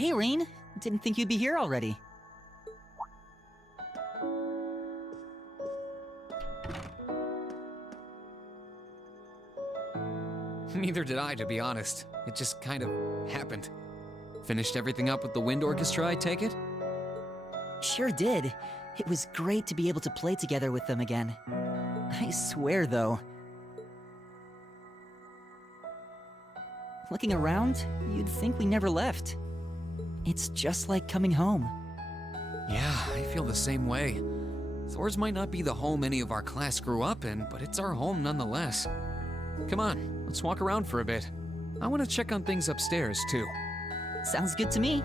Hey, Reen. Didn't think you'd be here already. Neither did I, to be honest. It just kind of happened. Finished everything up with the wind orchestra, I take it? Sure did. It was great to be able to play together with them again. I swear, though. Looking around, you'd think we never left. It's just like coming home. Yeah, I feel the same way. Thor's might not be the home any of our class grew up in, but it's our home nonetheless. Come on, let's walk around for a bit. I want to check on things upstairs, too. Sounds good to me.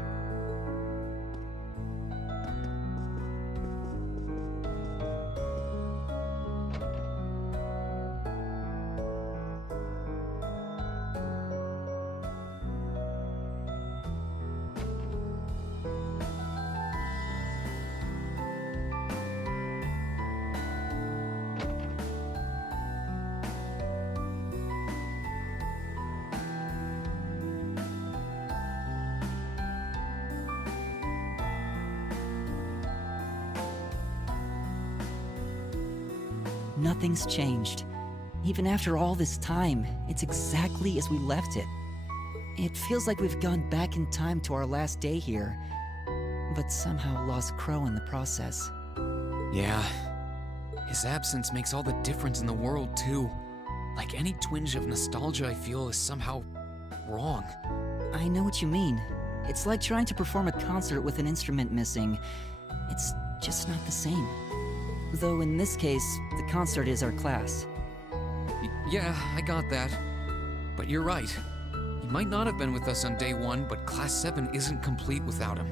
Nothing's changed. Even after all this time, it's exactly as we left it. It feels like we've gone back in time to our last day here, but somehow lost Crow in the process. Yeah. His absence makes all the difference in the world, too. Like any twinge of nostalgia I feel is somehow wrong. I know what you mean. It's like trying to perform a concert with an instrument missing. It's just not the same. Though in this case, the concert is our class. Yeah, I got that. But you're right. He might not have been with us on day 1, but Class 7 isn't complete without him.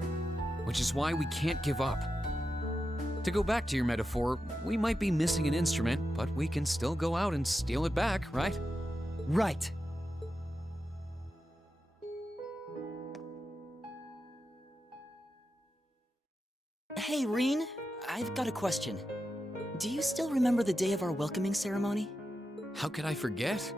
Which is why we can't give up. To go back to your metaphor, we might be missing an instrument, but we can still go out and steal it back, right? Right. Hey, Reen, I've got a question. Do you still remember the day of our welcoming ceremony? How could I forget?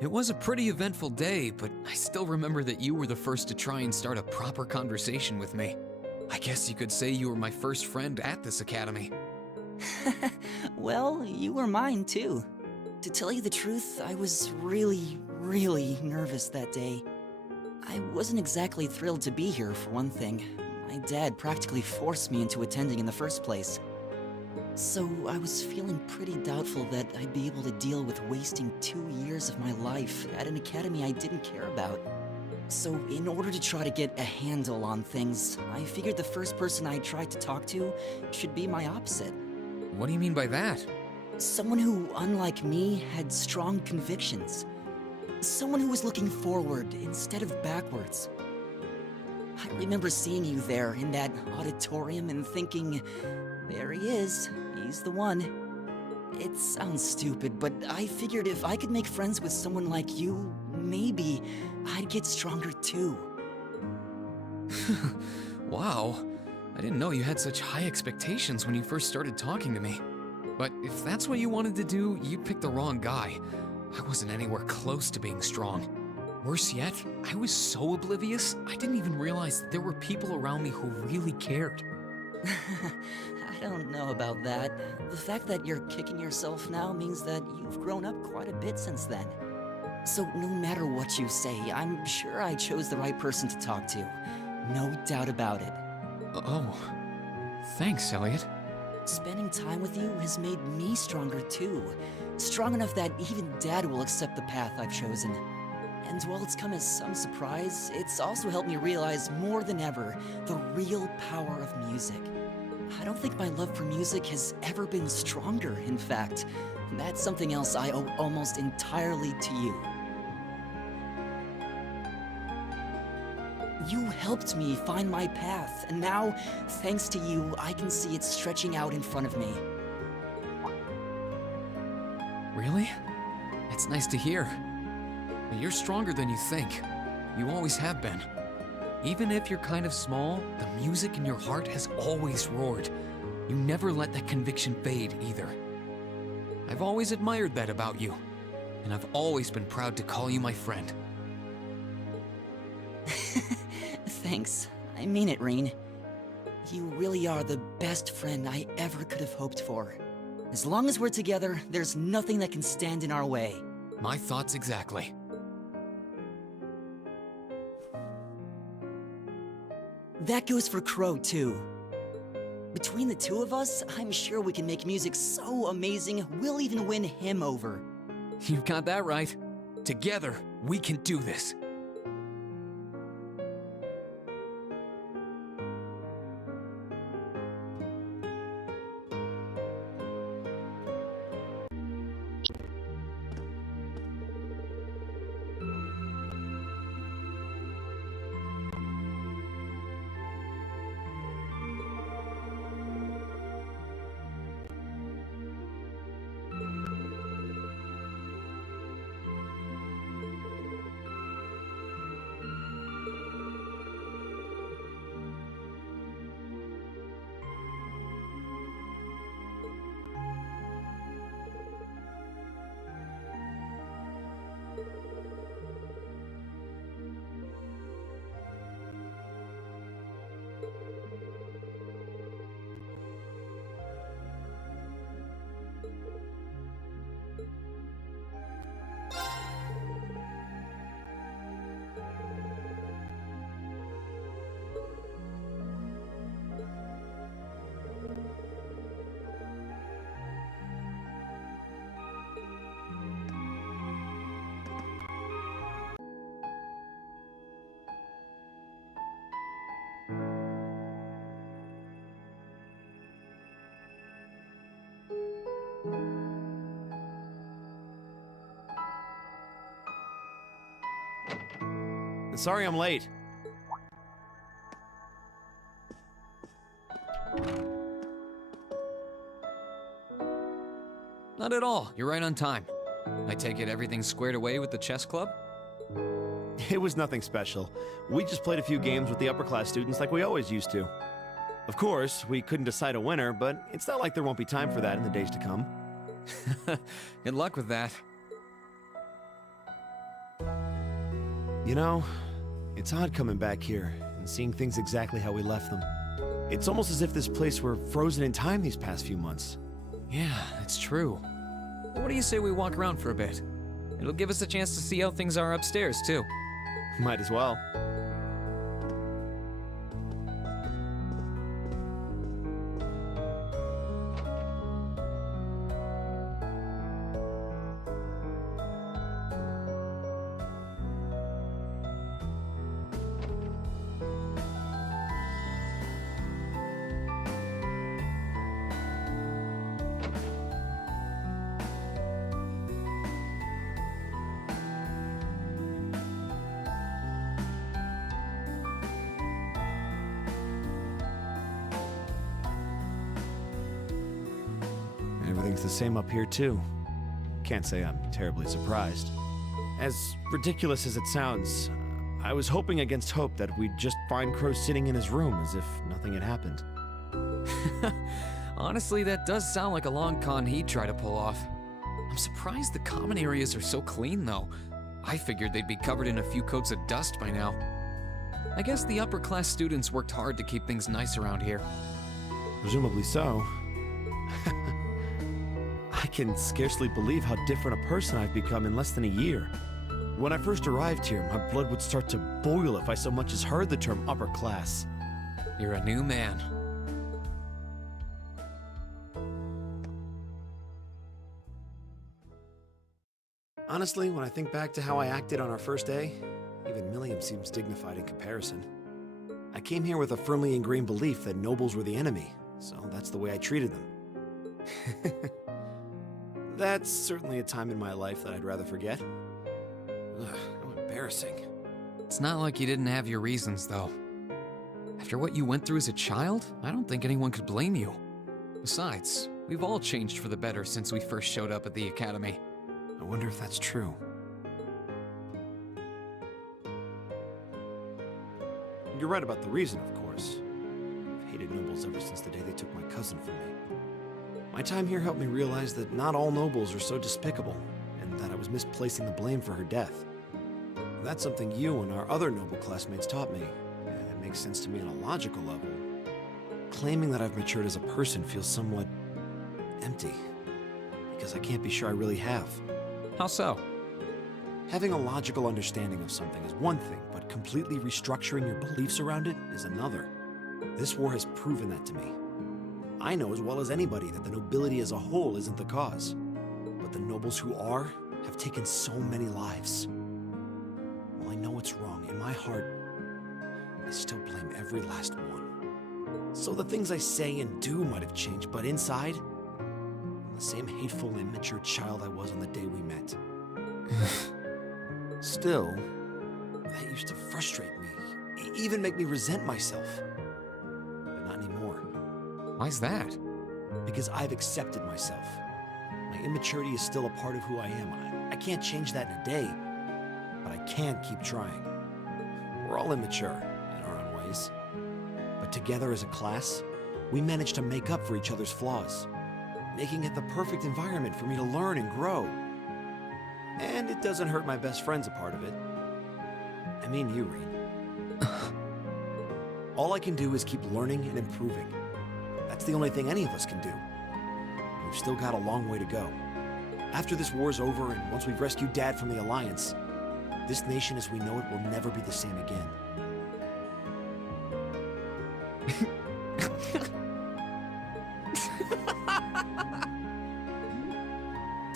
It was a pretty eventful day, but I still remember that you were the first to try and start a proper conversation with me. I guess you could say you were my first friend at this academy. Well, you were mine too. To tell you the truth, I was really nervous that day. I wasn't exactly thrilled to be here, for one thing. My dad practically forced me into attending in the first place. So I was feeling pretty doubtful that I'd be able to deal with wasting 2 years of my life at an academy I didn't care about. So in order to try to get a handle on things, I figured the first person I tried to talk to should be my opposite. What do you mean by that? Someone who, unlike me, had strong convictions. Someone who was looking forward instead of backwards. I remember seeing you there in that auditorium and thinking, there he is, he's the one. It sounds stupid, but I figured if I could make friends with someone like you, maybe I'd get stronger too. Wow, I didn't know you had such high expectations when you first started talking to me. But if that's what you wanted to do, you picked the wrong guy. I wasn't anywhere close to being strong. Worse yet, I was so oblivious, I didn't even realize that there were people around me who really cared. I don't know about that. The fact that you're kicking yourself now means that you've grown up quite a bit since then. So no matter what you say, I'm sure I chose the right person to talk to. No doubt about it. Oh, thanks, Elliot. Spending time with you has made me stronger too. Strong enough that even Dad will accept the path I've chosen. And while it's come as some surprise, it's also helped me realize more than ever the real power of music. I don't think my love for music has ever been stronger, in fact. That's something else I owe almost entirely to you. You helped me find my path, and now, thanks to you, I can see it stretching out in front of me. Really? It's nice to hear. But you're stronger than you think. You always have been. Even if you're kind of small, the music in your heart has always roared. You never let that conviction fade, either. I've always admired that about you. and I've always been proud to call you my friend. Thanks. I mean it, Rean. You really are the best friend I ever could have hoped for. As long as we're together, there's nothing that can stand in our way. My thoughts exactly. That goes for Crow, too. Between the two of us, I'm sure we can make music so amazing, we'll even win him over. You've got that right. Together, we can do this. Sorry I'm late. Not at all. You're right on time. I take it everything's squared away with the chess club? It was nothing special. We just played a few games with the upper class students like we always used to. Of course, we couldn't decide a winner, but it's not like there won't be time for that in the days to come. Good luck with that. You know, it's odd coming back here and seeing things exactly how we left them. It's almost as if this place were frozen in time these past few months. Yeah, it's true. What do you say we walk around for a bit? It'll give us a chance to see how things are upstairs, too. Might as well. Everything's the same up here, too. Can't say I'm terribly surprised. As ridiculous as it sounds, I was hoping against hope that we'd just find Crow sitting in his room as if nothing had happened. Honestly, that does sound like a long con he'd try to pull off. I'm surprised the common areas are so clean, though. I figured they'd be covered in a few coats of dust by now. I guess the upper class students worked hard to keep things nice around here. Presumably so. I can scarcely believe how different a person I've become in less than a year. When I first arrived here, my blood would start to boil if I so much as heard the term upper class. You're a new man. Honestly, when I think back to how I acted on our first day, even Millium seems dignified in comparison. I came here with a firmly ingrained belief that nobles were the enemy, so that's the way I treated them. That's certainly a time in my life that I'd rather forget. Ugh, how embarrassing. It's not like you didn't have your reasons, though. After what you went through as a child, I don't think anyone could blame you. Besides, we've all changed for the better since we first showed up at the academy. I wonder if that's true. You're right about the reason, of course. I've hated nobles ever since the day they took my cousin from me. My time here helped me realize that not all nobles are so despicable, and that I was misplacing the blame for her death. That's something you and our other noble classmates taught me, and it makes sense to me on a logical level. Claiming that I've matured as a person feels somewhat empty, because I can't be sure I really have. How so? Having a logical understanding of something is one thing, but completely restructuring your beliefs around it is another. This war has proven that to me. I know as well as anybody that the nobility as a whole isn't the cause, but the nobles who are have taken so many lives. While I know it's wrong, in my heart, I still blame every last one. So the things I say and do might have changed, but inside, I'm the same hateful and immature child I was on the day we met. Still, that used to frustrate me, even make me resent myself. But not anymore. Why's that? Because I've accepted myself. My immaturity is still a part of who I am. I can't change that in a day, but I can keep trying. We're all immature in our own ways. But together as a class, we managed to make up for each other's flaws, making it the perfect environment for me to learn and grow. And it doesn't hurt my best friend's a part of it. I mean you, Rean. All I can do is keep learning and improving. That's the only thing any of us can do. We've still got a long way to go. After this war's over and once we've rescued Dad from the Alliance, this nation as we know it will never be the same again.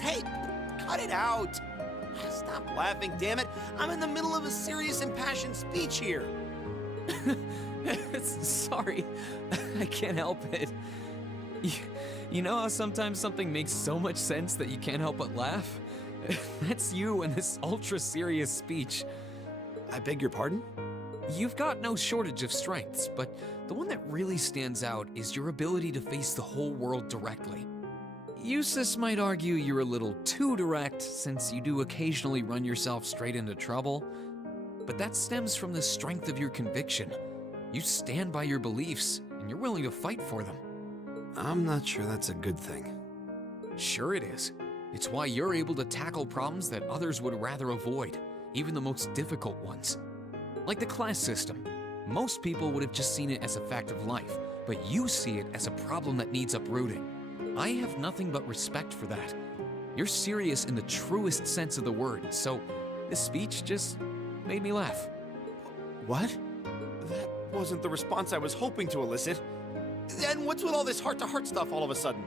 Hey, cut it out! Stop laughing, damn it! I'm in the middle of a serious impassioned speech here! Sorry, I can't help it. You know how sometimes something makes so much sense that you can't help but laugh? That's you in this ultra-serious speech. I beg your pardon? You've got no shortage of strengths, but the one that really stands out is your ability to face the whole world directly. Jusis might argue you're a little too direct, since you do occasionally run yourself straight into trouble, but that stems from the strength of your conviction. You stand by your beliefs, and you're willing to fight for them. I'm not sure that's a good thing. Sure it is. It's why you're able to tackle problems that others would rather avoid, even the most difficult ones. Like the class system. Most people would have just seen it as a fact of life, but you see it as a problem that needs uprooting. I have nothing but respect for that. You're serious in the truest sense of the word, so this speech just made me laugh. What? That wasn't the response I was hoping to elicit. And what's with all this heart-to-heart stuff all of a sudden?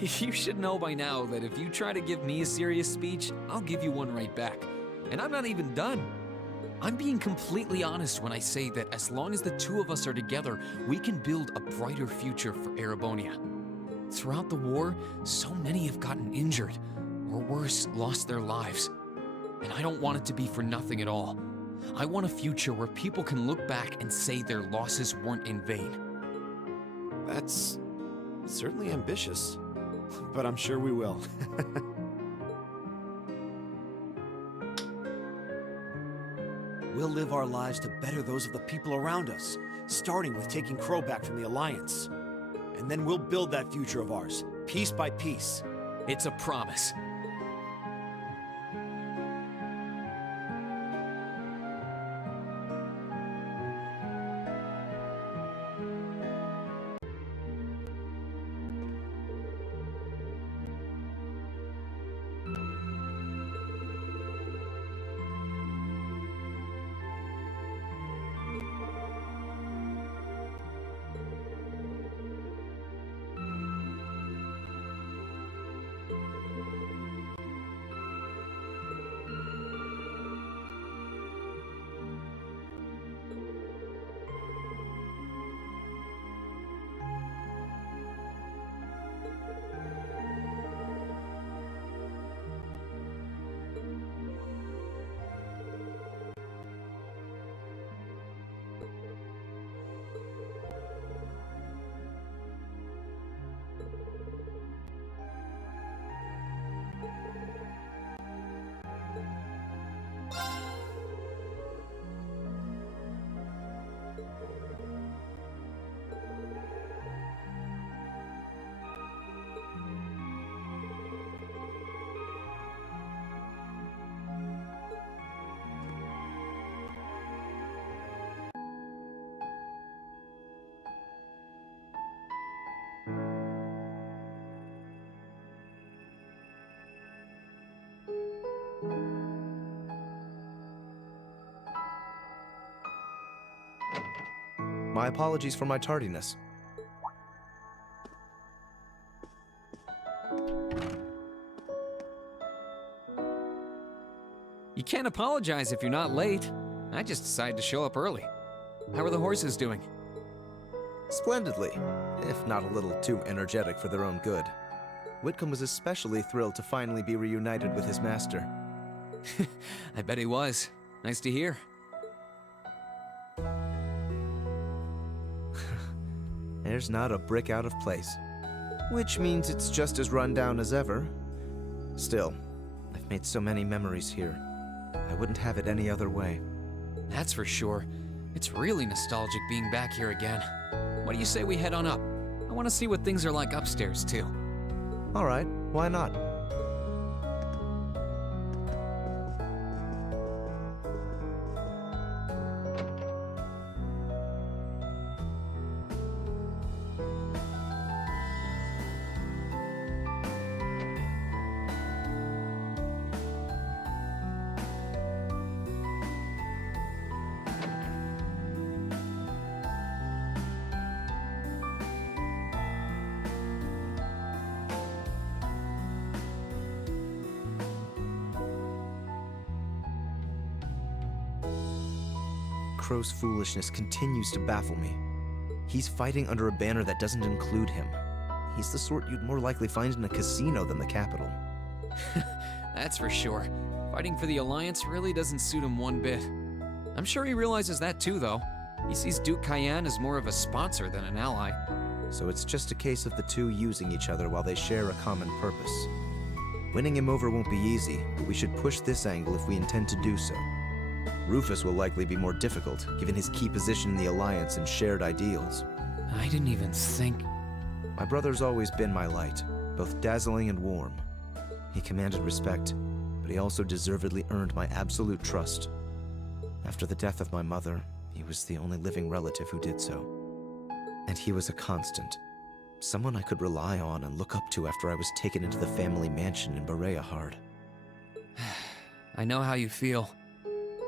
You should know by now that if you try to give me a serious speech, I'll give you one right back. And I'm not even done. I'm being completely honest when I say that as long as the two of us are together, we can build a brighter future for Erebonia. Throughout the war, so many have gotten injured, or worse, lost their lives. And I don't want it to be for nothing at all. I want a future where people can look back and say their losses weren't in vain. That's certainly ambitious, but I'm sure we will. We'll live our lives to better those of the people around us, starting with taking Crow back from the Alliance. And then we'll build that future of ours, piece by piece. It's a promise. My apologies for my tardiness. You can't apologize if you're not late. I just decided to show up early. How are the horses doing? Splendidly, if not a little too energetic for their own good. Whitcomb was especially thrilled to finally be reunited with his master. I bet he was. Nice to hear. There's not a brick out of place. Which means it's just as run down as ever. Still, I've made so many memories here. I wouldn't have it any other way. That's for sure. It's really nostalgic being back here again. What do you say we head on up? I want to see what things are like upstairs, too. All right, why not? Crow's foolishness continues to baffle me. He's fighting under a banner that doesn't include him. He's the sort you'd more likely find in a casino than the capital. That's for sure. Fighting for the Alliance really doesn't suit him one bit. I'm sure he realizes that too, though. He sees Duke Cayenne as more of a sponsor than an ally. So it's just a case of the two using each other while they share a common purpose. Winning him over won't be easy, but we should push this angle if we intend to do so. Rufus will likely be more difficult, given his key position in the Alliance and shared ideals. I didn't even think... My brother's always been my light, both dazzling and warm. He commanded respect, but he also deservedly earned my absolute trust. After the death of my mother, he was the only living relative who did so. And he was a constant. Someone I could rely on and look up to after I was taken into the family mansion in Berea-Hard. I know how you feel.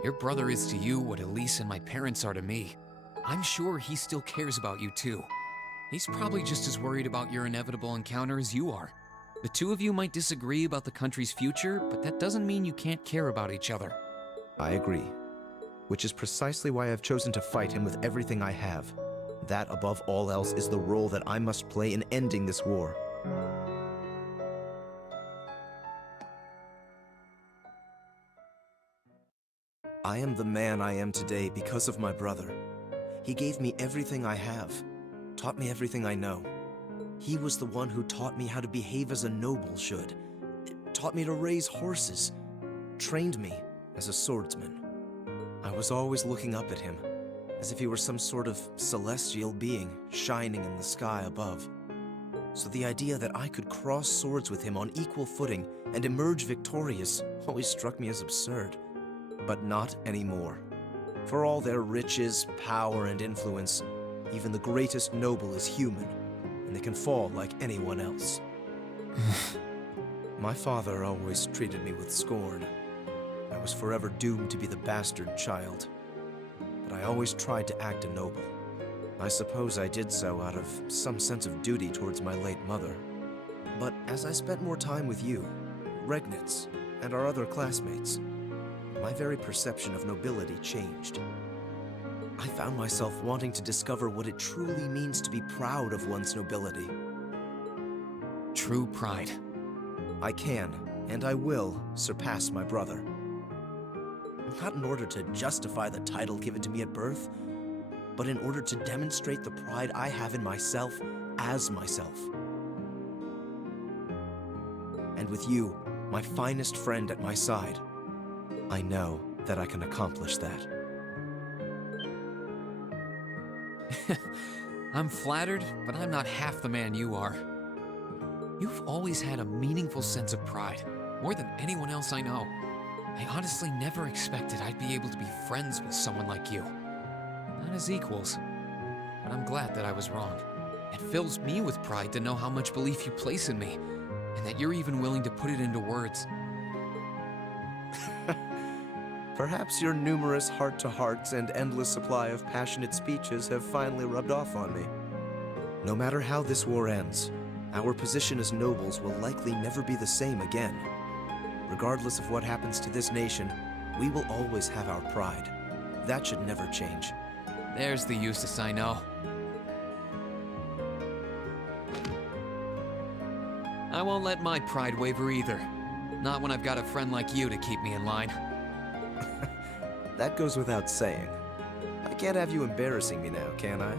Your brother is to you what Elisa and my parents are to me. I'm sure he still cares about you too. He's probably just as worried about your inevitable encounter as you are. The two of you might disagree about the country's future, but that doesn't mean you can't care about each other. I agree. Which is precisely why I've chosen to fight him with everything I have. That, above all else, is the role that I must play in ending this war. I am the man I am today because of my brother. He gave me everything I have, taught me everything I know. He was the one who taught me how to behave as a noble should, taught me to raise horses, trained me as a swordsman. I was always looking up at him, as if he were some sort of celestial being shining in the sky above. So the idea that I could cross swords with him on equal footing and emerge victorious always struck me as absurd. But not anymore. For all their riches, power, and influence, even the greatest noble is human, and they can fall like anyone else. My father always treated me with scorn. I was forever doomed to be the bastard child. But I always tried to act a noble. I suppose I did so out of some sense of duty towards my late mother. But as I spent more time with you, Regnitz, and our other classmates, my very perception of nobility changed. I found myself wanting to discover what it truly means to be proud of one's nobility. True pride. I can, and I will, surpass my brother. Not in order to justify the title given to me at birth, but in order to demonstrate the pride I have in myself as myself. And with you, my finest friend at my side, I know that I can accomplish that. I'm flattered, but I'm not half the man you are. You've always had a meaningful sense of pride, more than anyone else I know. I honestly never expected I'd be able to be friends with someone like you. Not as equals, but I'm glad that I was wrong. It fills me with pride to know how much belief you place in me, and that you're even willing to put it into words. Perhaps your numerous heart-to-hearts and endless supply of passionate speeches have finally rubbed off on me. No matter how this war ends, our position as nobles will likely never be the same again. Regardless of what happens to this nation, we will always have our pride. That should never change. There's the Jusis I know. I won't let my pride waver either. Not when I've got a friend like you to keep me in line. That goes without saying. I can't have you embarrassing me now, can I?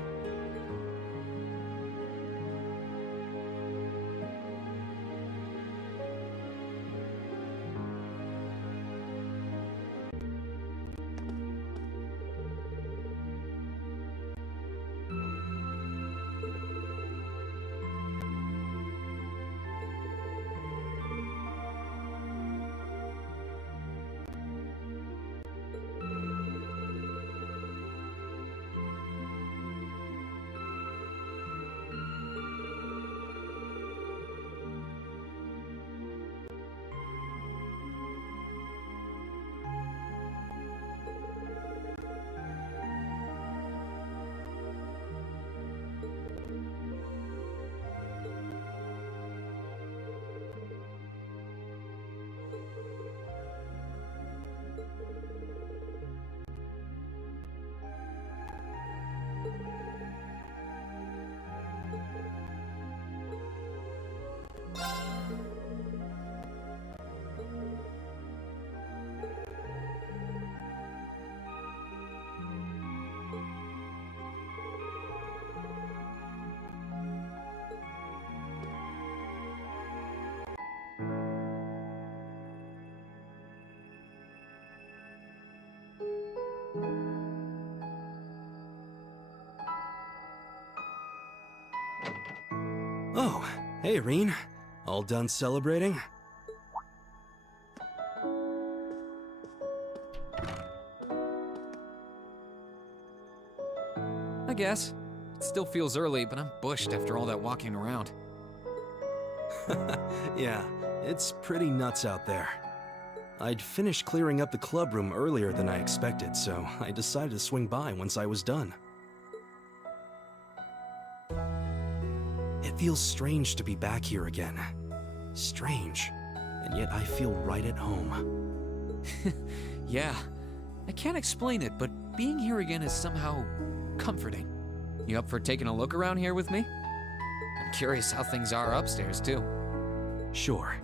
Oh, hey, Reen. All done celebrating? I guess. It still feels early, but I'm bushed after all that walking around. Yeah, it's pretty nuts out there. I'd finished clearing up the club room earlier than I expected, so I decided to swing by once I was done. It feels strange to be back here again. Strange. And yet I feel right at home. Yeah, I can't explain it, but being here again is somehow comforting. You up for taking a look around here with me? I'm curious how things are upstairs, too. Sure.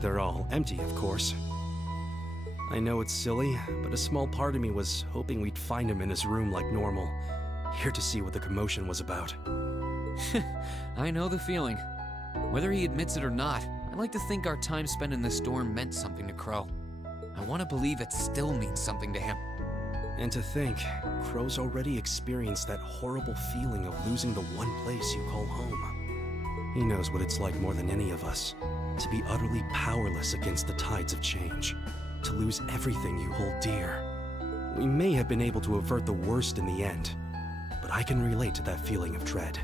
They're all empty, of course. I know it's silly, but a small part of me was hoping we'd find him in his room like normal, here to see what the commotion was about. I know the feeling. Whether he admits it or not, I like to think our time spent in the storm meant something to Crow. I want to believe it still means something to him. And to think, Crow's already experienced that horrible feeling of losing the one place you call home. He knows what it's like more than any of us. To be utterly powerless against the tides of change. To lose everything you hold dear. We may have been able to avert the worst in the end, but I can relate to that feeling of dread.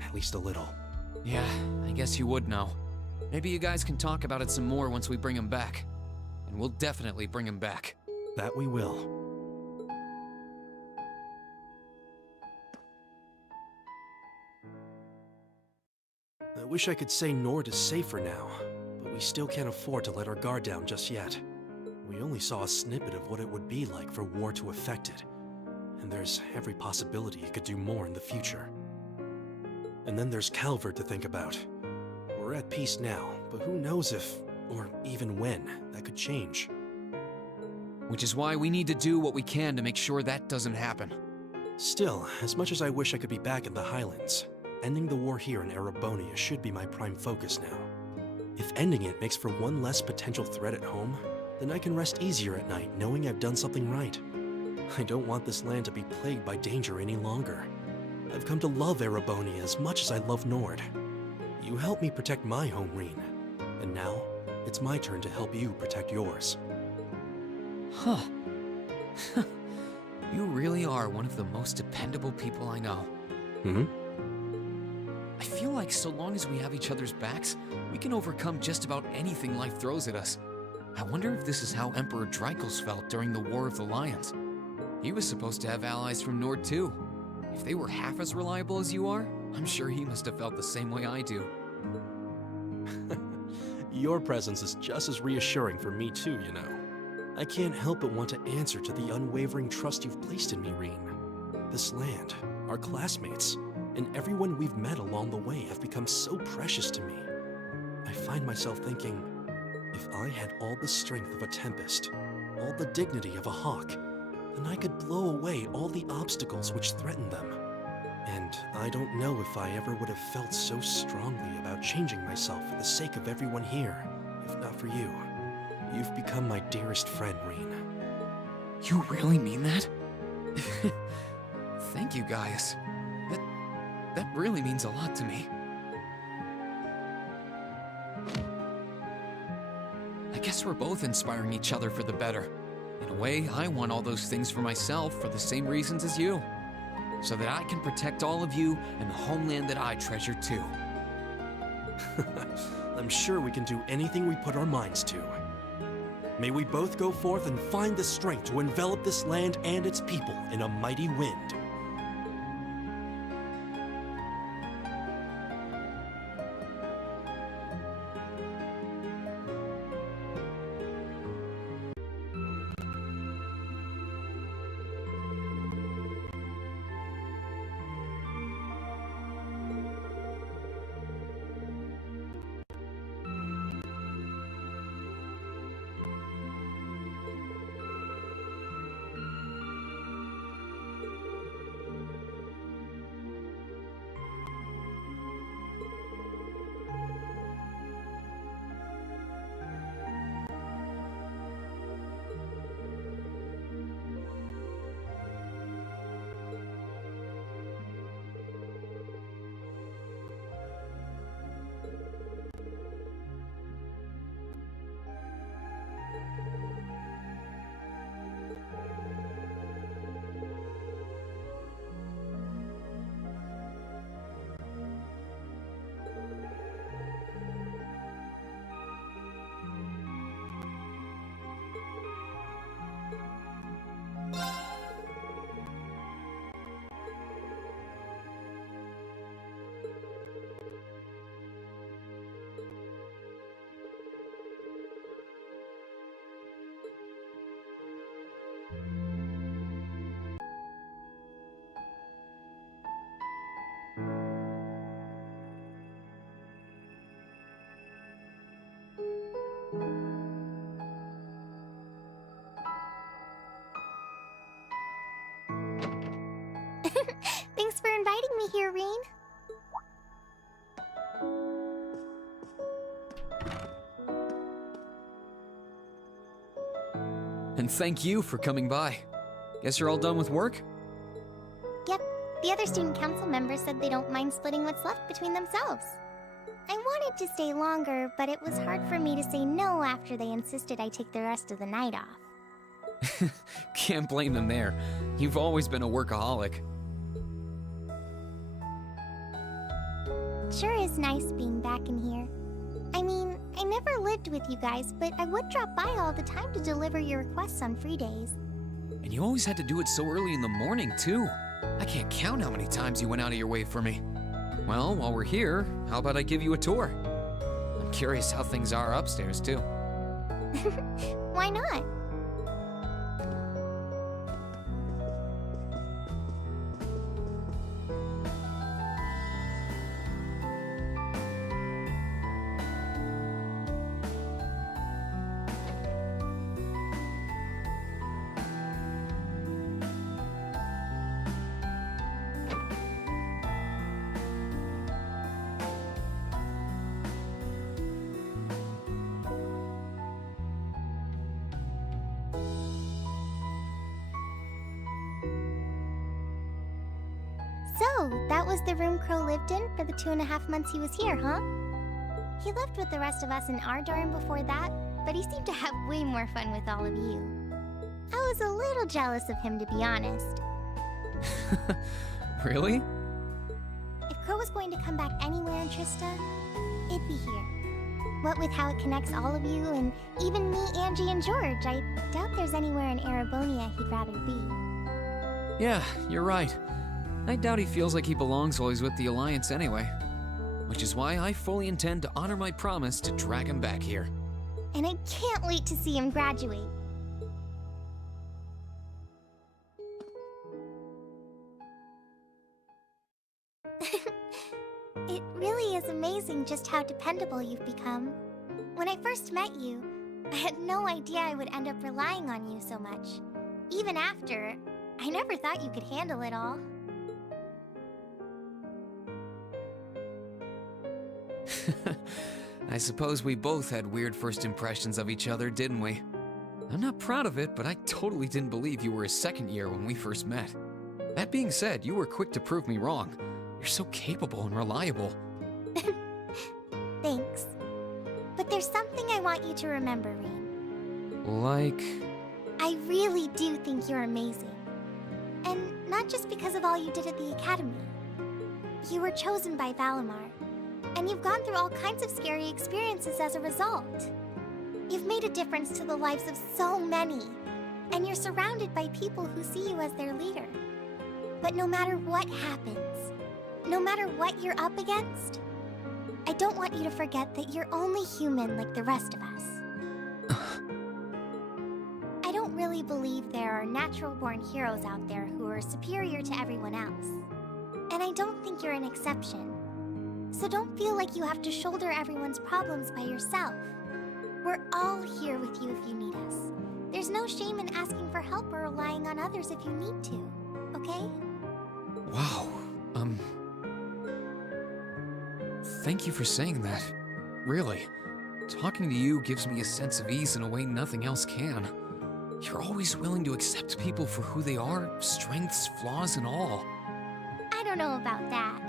At least a little. Yeah, I guess you would know. Maybe you guys can talk about it some more once we bring him back. And we'll definitely bring him back. That we will. I wish I could say Nord is safer now, but we still can't afford to let our guard down just yet. We only saw a snippet of what it would be like for war to affect it, and there's every possibility it could do more in the future. And then there's Calvert to think about. We're at peace now, but who knows if, or even when, that could change. Which is why we need to do what we can to make sure that doesn't happen. Still, as much as I wish I could be back in the Highlands, Ending the war here in Erebonia should be my prime focus now. If ending it makes for one less potential threat at home, then I can rest easier at night knowing I've done something right. I don't want this land to be plagued by danger any longer. I've come to love Erebonia as much as I love Nord. You helped me protect my home, Reen. And now, it's my turn to help you protect yours. Huh. You really are one of the most dependable people I know. I feel like so long as we have each other's backs, we can overcome just about anything life throws at us. I wonder if this is how Emperor Dreikel's felt during the War of the Lions. He was supposed to have allies from Nord too. If they were half as reliable as you are, I'm sure he must have felt the same way I do. Your presence is just as reassuring for me too, you know. I can't help but want to answer to the unwavering trust you've placed in me, Reen. This land, our classmates, and everyone we've met along the way have become so precious to me. I find myself thinking, if I had all the strength of a tempest, all the dignity of a hawk, then I could blow away all the obstacles which threaten them. And I don't know if I ever would have felt so strongly about changing myself for the sake of everyone here, if not for you. You've become my dearest friend, Reen. You really mean that? Thank you, Gaius. That really means a lot to me. I guess we're both inspiring each other for the better. In a way, I want all those things for myself for the same reasons as you. So that I can protect all of you and the homeland that I treasure too. I'm sure we can do anything we put our minds to. May we both go forth and find the strength to envelop this land and its people in a mighty wind. Thanks for inviting me here, Reen. And thank you for coming by. Guess you're all done with work? Yep, the other student council members said they don't mind splitting what's left between themselves. I wanted to stay longer, but it was hard for me to say no after they insisted I take the rest of the night off. Can't blame them there. You've always been a workaholic. Sure is nice being back in here. I mean, I never lived with you guys, but I would drop by all the time to deliver your requests on free days. And you always had to do it so early in the morning, too. I can't count how many times you went out of your way for me. Well, while we're here, how about I give you a tour? I'm curious how things are upstairs, too. Why not? was the room Crow lived in for the 2.5 months he was here, huh? He lived with the rest of us in our dorm before that, but he seemed to have way more fun with all of you. I was a little jealous of him, to be honest. Really? If Crow was going to come back anywhere in Trista, it'd be here. What with how it connects all of you, and even me, Angie, and George, I doubt there's anywhere in Erebonia he'd rather be. Yeah, you're right. I doubt he feels like he belongs while he's with the Alliance anyway. Which is why I fully intend to honor my promise to drag him back here. And I can't wait to see him graduate. It really is amazing just how dependable you've become. When I first met you, I had no idea I would end up relying on you so much. Even after, I never thought you could handle it all. I suppose we both had weird first impressions of each other, didn't we? I'm not proud of it, but I totally didn't believe you were a second year when we first met. That being said, you were quick to prove me wrong. You're so capable and reliable. Thanks. But there's something I want you to remember, Rean. Like... I really do think you're amazing. And not just because of all you did at the Academy. You were chosen by Valimar, and you've gone through all kinds of scary experiences as a result. You've made a difference to the lives of so many, and you're surrounded by people who see you as their leader. But no matter what happens, no matter what you're up against, I don't want you to forget that you're only human like the rest of us. I don't really believe there are natural-born heroes out there who are superior to everyone else. And I don't think you're an exception. So don't feel like you have to shoulder everyone's problems by yourself. We're all here with you if you need us. There's no shame in asking for help or relying on others if you need to, okay? Wow, thank you for saying that. Really. Talking to you gives me a sense of ease in a way nothing else can. You're always willing to accept people for who they are, strengths, flaws, and all. I don't know about that.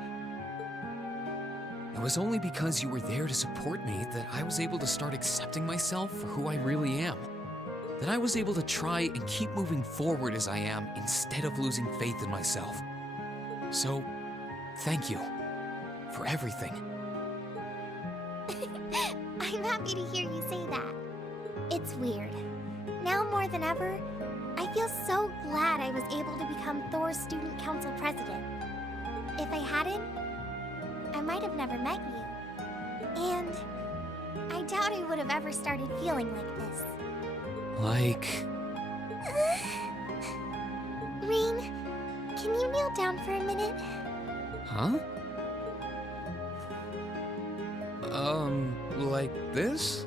It was only because you were there to support me that I was able to start accepting myself for who I really am. That I was able to try and keep moving forward as I am instead of losing faith in myself. So, thank you for everything. I'm happy to hear you say that. It's weird. Now more than ever, I feel so glad I was able to become Thor's Student Council President. If I hadn't, I might have never met you. And I doubt I would have ever started feeling like this. Like... Rean, can you kneel down for a minute? Huh? Like this?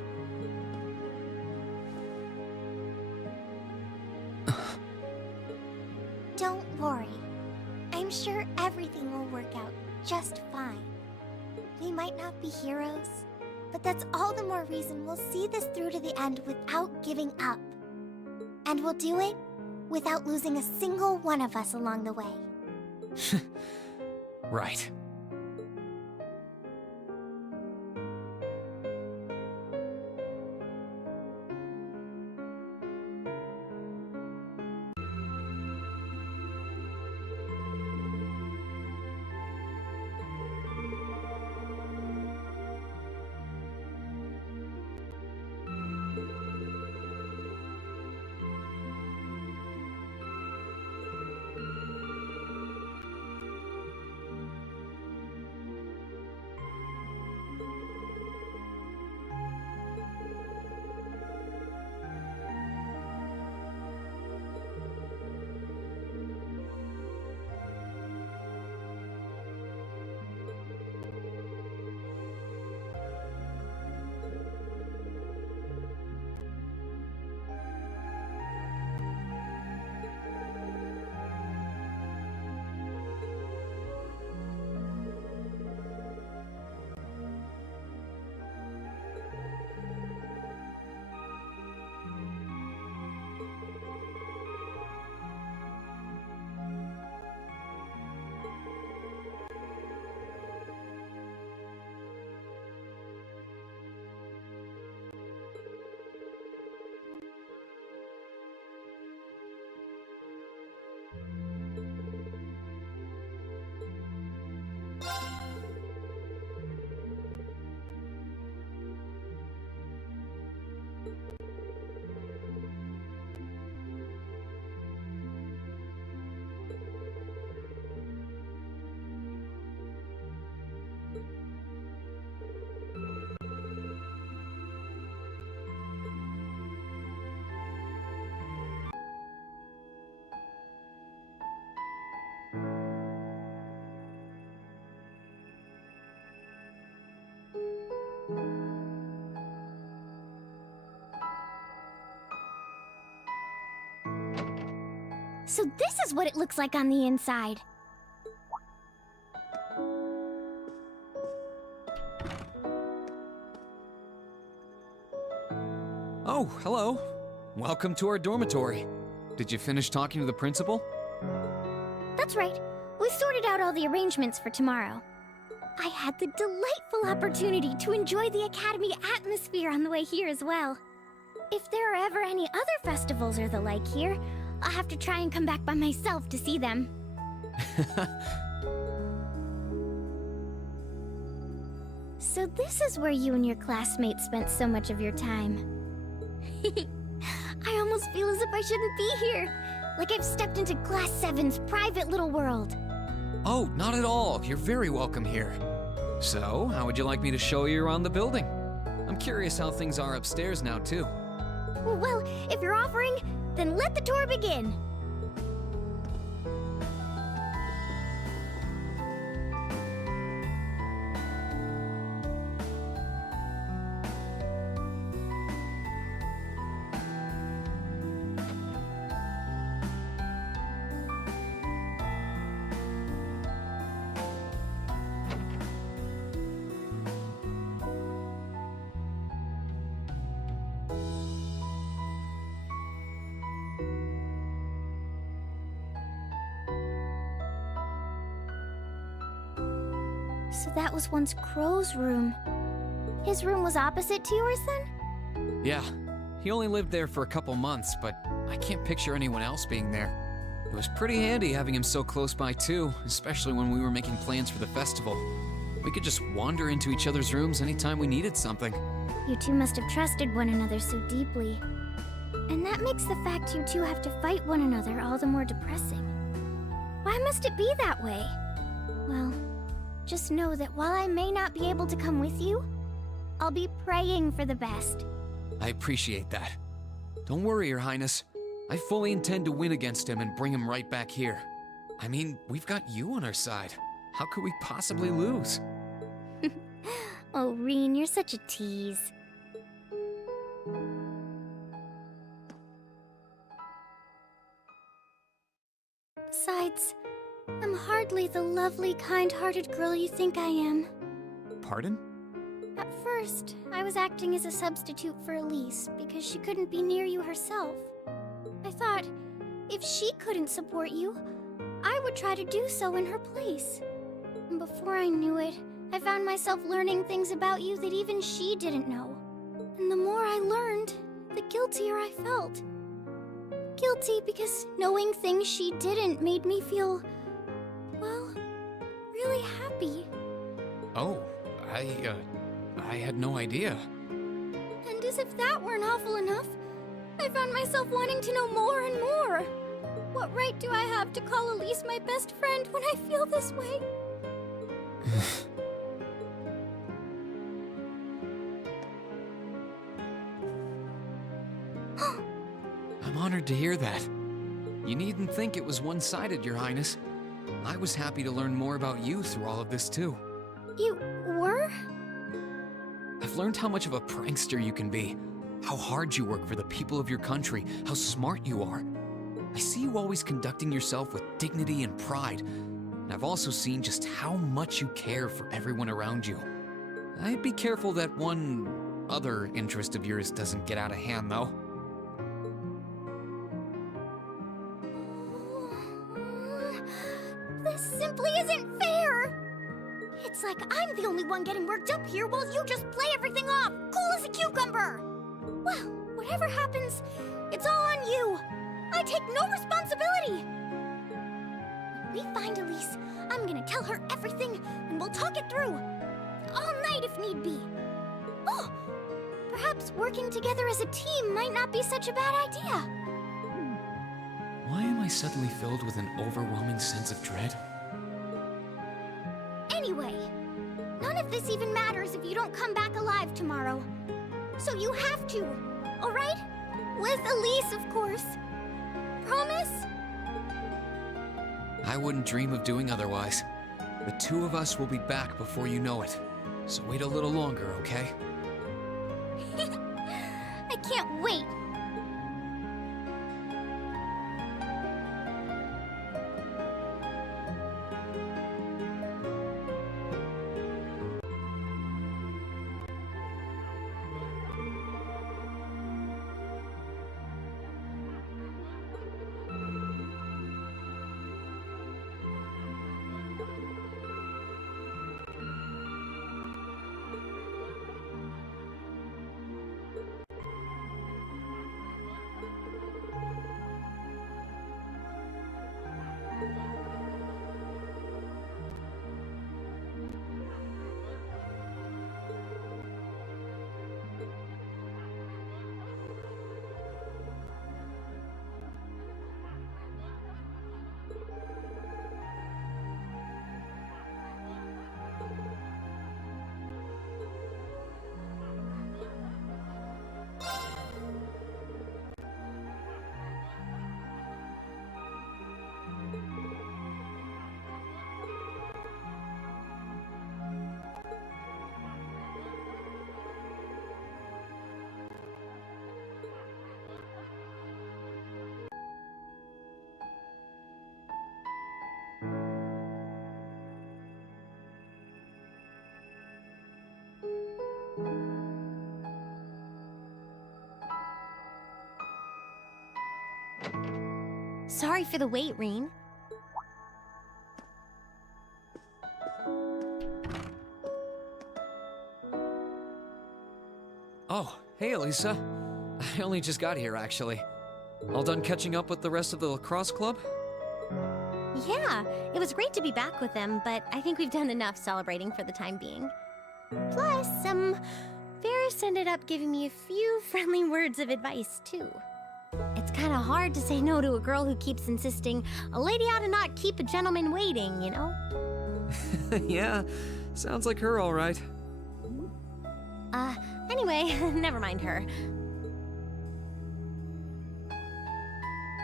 Don't worry. I'm sure everything will work out just fine. We might not be heroes, but that's all the more reason we'll see this through to the end without giving up. And we'll do it without losing a single one of us along the way. Right. So this is what it looks like on the inside. Oh, hello. Welcome to our dormitory. Did you finish talking to the principal? That's right. We sorted out all the arrangements for tomorrow. I had the delightful opportunity to enjoy the Academy atmosphere on the way here as well. If there are ever any other festivals or the like here, I'll have to try and come back by myself to see them. So this is where you and your classmates spent so much of your time. I almost feel as if I shouldn't be here. Like I've stepped into Class 7's private little world. Oh, not at all. You're very welcome here. So, how would you like me to show you around the building? I'm curious how things are upstairs now, too. Well, if you're offering, then let the tour begin. So that was once Crow's room. His room was opposite to yours then? Yeah, he only lived there for a couple months, but I can't picture anyone else being there. It was pretty handy having him so close by too, especially when we were making plans for the festival. We could just wander into each other's rooms anytime we needed something. You two must have trusted one another so deeply. And that makes the fact you two have to fight one another all the more depressing. Why must it be that way? Well, just know that while I may not be able to come with you, I'll be praying for the best. I appreciate that. Don't worry, Your Highness. I fully intend to win against him and bring him right back here. I mean, we've got you on our side. How could we possibly lose? Oh, Reen, you're such a tease. Besides, I'm hardly the lovely, kind-hearted girl you think I am. Pardon? At first, I was acting as a substitute for Elise because she couldn't be near you herself. I thought, if she couldn't support you, I would try to do so in her place. And before I knew it, I found myself learning things about you that even she didn't know. And the more I learned, the guiltier I felt. Guilty because knowing things she didn't made me feel, well, really happy. Oh, I had no idea. And as if that weren't awful enough, I found myself wanting to know more and more. What right do I have to call Elise my best friend when I feel this way? I'm honored to hear that. You needn't think it was one-sided, Your Highness. I was happy to learn more about you through all of this, too. You were? I've learned how much of a prankster you can be, how hard you work for the people of your country, how smart you are. I see you always conducting yourself with dignity and pride, and I've also seen just how much you care for everyone around you. I'd be careful that one other interest of yours doesn't get out of hand, though. This simply isn't fair! It's like I'm the only one getting worked up here while you just play everything off, cool as a cucumber! Well, whatever happens, it's all on you! I take no responsibility! When we find Elise, I'm gonna tell her everything, and we'll talk it through. All night if need be. Oh! Perhaps working together as a team might not be such a bad idea. Why am I suddenly filled with an overwhelming sense of dread? Anyway, none of this even matters if you don't come back alive tomorrow. So you have to, alright? With Elise, of course. Promise? I wouldn't dream of doing otherwise. The two of us will be back before you know it. So wait a little longer, okay? I can't wait. Sorry for the wait, Reen. Oh, hey Alisa. I only just got here, actually. All done catching up with the rest of the lacrosse club? Yeah, it was great to be back with them, but I think we've done enough celebrating for the time being. Plus, Varys ended up giving me a few friendly words of advice, too. It's kind of hard to say no to a girl who keeps insisting a lady ought to not keep a gentleman waiting, you know? Yeah, sounds like her all right. Anyway, never mind her.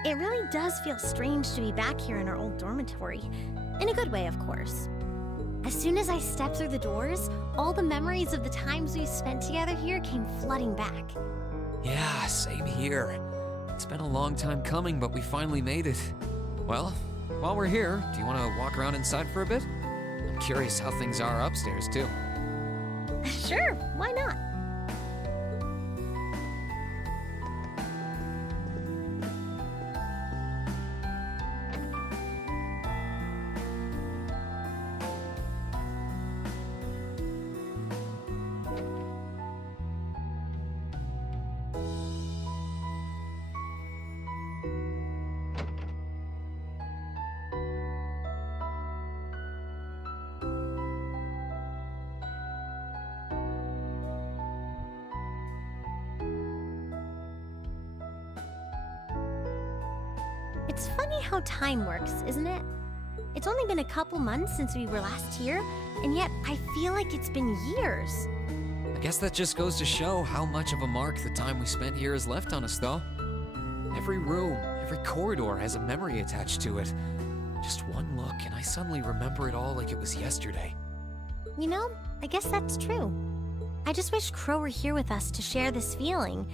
It really does feel strange to be back here in our old dormitory. In a good way, of course. As soon as I stepped through the doors, all the memories of the times we spent together here came flooding back. Yeah, same here. It's been a long time coming, but we finally made it. Well, while we're here, do you want to walk around inside for a bit? I'm curious how things are upstairs, too. Sure, why not? It's funny how time works, isn't it? It's only been a couple months since we were last here, and yet I feel like it's been years. I guess that just goes to show how much of a mark the time we spent here has left on us, though. Every room, every corridor has a memory attached to it. Just one look, and I suddenly remember it all like it was yesterday. You know, I guess that's true. I just wish Crow were here with us to share this feeling.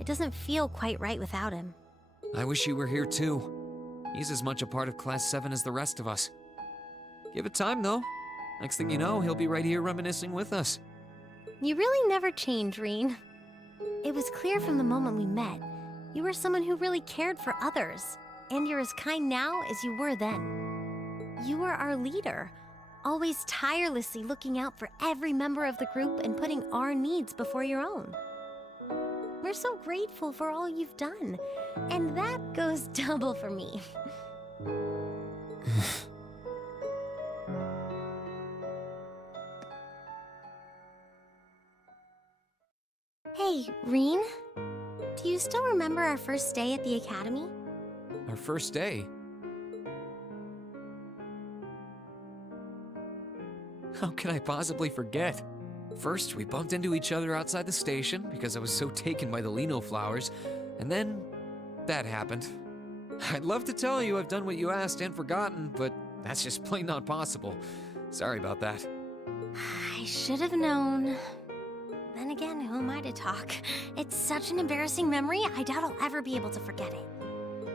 It doesn't feel quite right without him. I wish you were here, too. He's as much a part of Class 7 as the rest of us. Give it time, though. Next thing you know, he'll be right here reminiscing with us. You really never change, Reen. It was clear from the moment we met. You were someone who really cared for others, and you're as kind now as you were then. You were our leader, always tirelessly looking out for every member of the group and putting our needs before your own. We're so grateful for all you've done, and that goes double for me. Hey, Reen, do you still remember our first day at the academy? Our first day? How can I possibly forget? First, we bumped into each other outside the station because I was so taken by the lino flowers, and then that happened. I'd love to tell you I've done what you asked and forgotten, but that's just plain not possible. Sorry about that. I should have known. Then again, who am I to talk? It's such an embarrassing memory, I doubt I'll ever be able to forget it.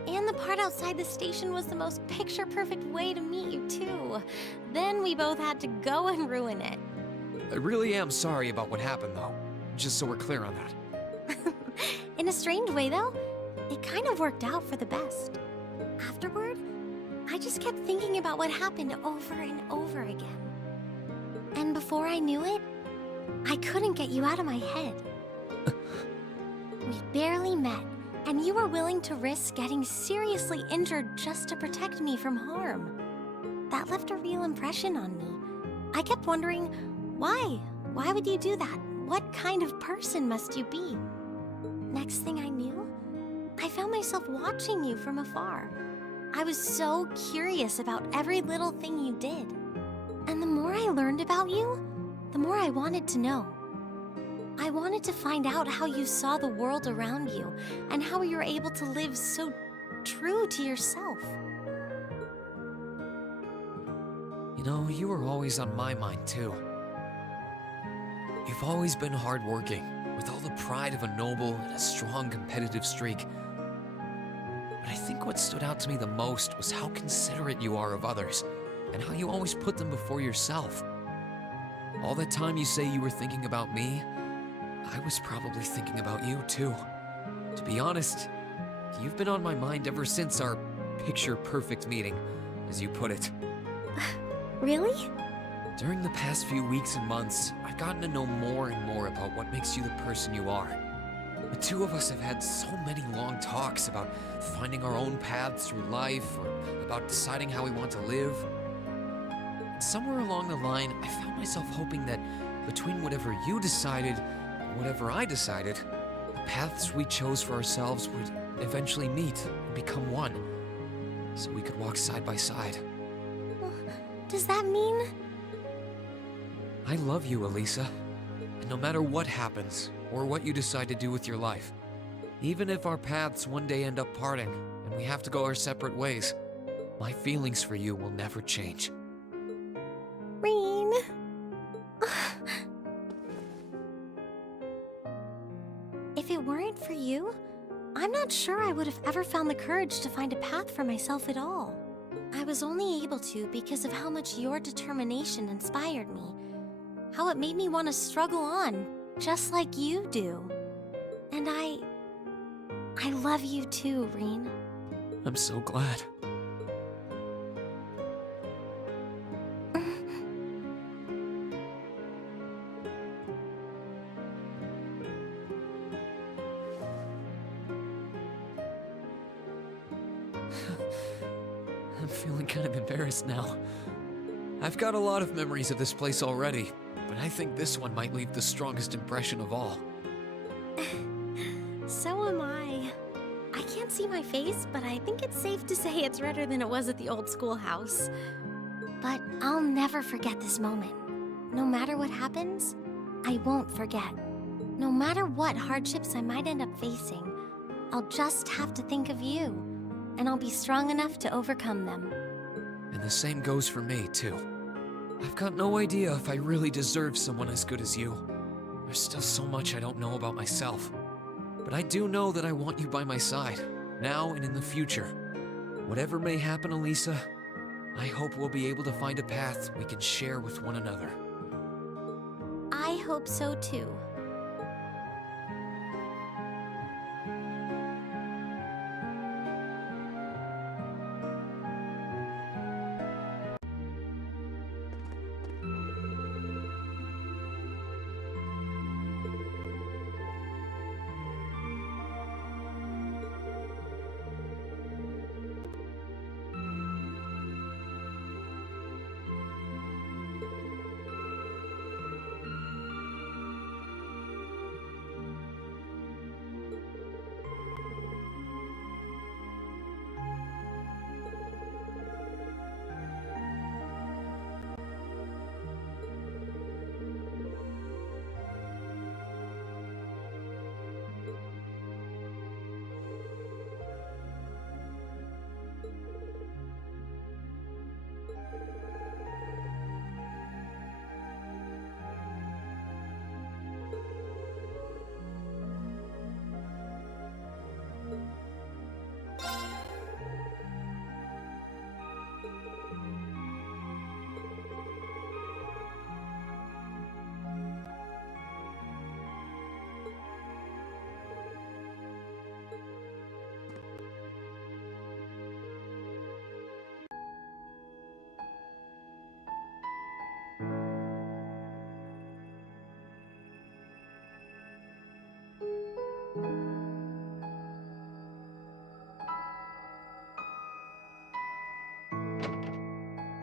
And the part outside the station was the most picture-perfect way to meet you, too. Then we both had to go and ruin it. I really am sorry about what happened, though. Just so we're clear on that. In a strange way, though, it kind of worked out for the best. Afterward, I just kept thinking about what happened over and over again. And before I knew it, I couldn't get you out of my head. We barely met, and you were willing to risk getting seriously injured just to protect me from harm. That left a real impression on me. I kept wondering, why? Why would you do that? What kind of person must you be? Next thing I knew, I found myself watching you from afar. I was so curious about every little thing you did. And the more I learned about you, the more I wanted to know. I wanted to find out how you saw the world around you and how you were able to live so true to yourself. You know, you were always on my mind, too. You've always been hardworking, with all the pride of a noble and a strong competitive streak. But I think what stood out to me the most was how considerate you are of others, and how you always put them before yourself. All that time you say you were thinking about me, I was probably thinking about you, too. To be honest, you've been on my mind ever since our picture-perfect meeting, as you put it. Really? During the past few weeks and months, I've gotten to know more and more about what makes you the person you are. The two of us have had so many long talks about finding our own paths through life, or about deciding how we want to live. And somewhere along the line, I found myself hoping that between whatever you decided and whatever I decided, the paths we chose for ourselves would eventually meet and become one, so we could walk side by side. Does that mean... I love you, Alisa. And no matter what happens, or what you decide to do with your life, even if our paths one day end up parting, and we have to go our separate ways, my feelings for you will never change. Reen... If it weren't for you, I'm not sure I would have ever found the courage to find a path for myself at all. I was only able to because of how much your determination inspired me. How it made me want to struggle on, just like you do. And I love you too, Reen. I'm so glad. I'm feeling kind of embarrassed now. I've got a lot of memories of this place already, but I think this one might leave the strongest impression of all. So am I. I can't see my face, but I think it's safe to say it's redder than it was at the old schoolhouse. But I'll never forget this moment. No matter what happens, I won't forget. No matter what hardships I might end up facing, I'll just have to think of you, and I'll be strong enough to overcome them. And the same goes for me, too. I've got no idea if I really deserve someone as good as you. There's still so much I don't know about myself. But I do know that I want you by my side, now and in the future. Whatever may happen, Alisa, I hope we'll be able to find a path we can share with one another. I hope so too.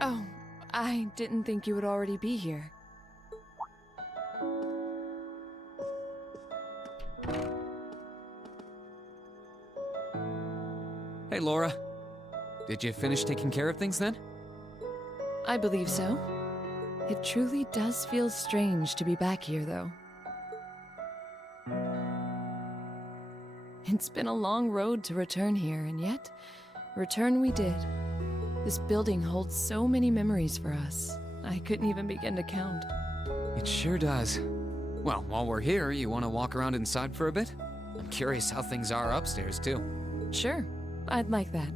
Oh, I didn't think you would already be here. Hey, Laura. Did you finish taking care of things then? I believe so. It truly does feel strange to be back here, though. It's been a long road to return here, and yet, return we did. This building holds so many memories for us. I couldn't even begin to count. It sure does. Well, while we're here, you want to walk around inside for a bit? I'm curious how things are upstairs, too. Sure, I'd like that.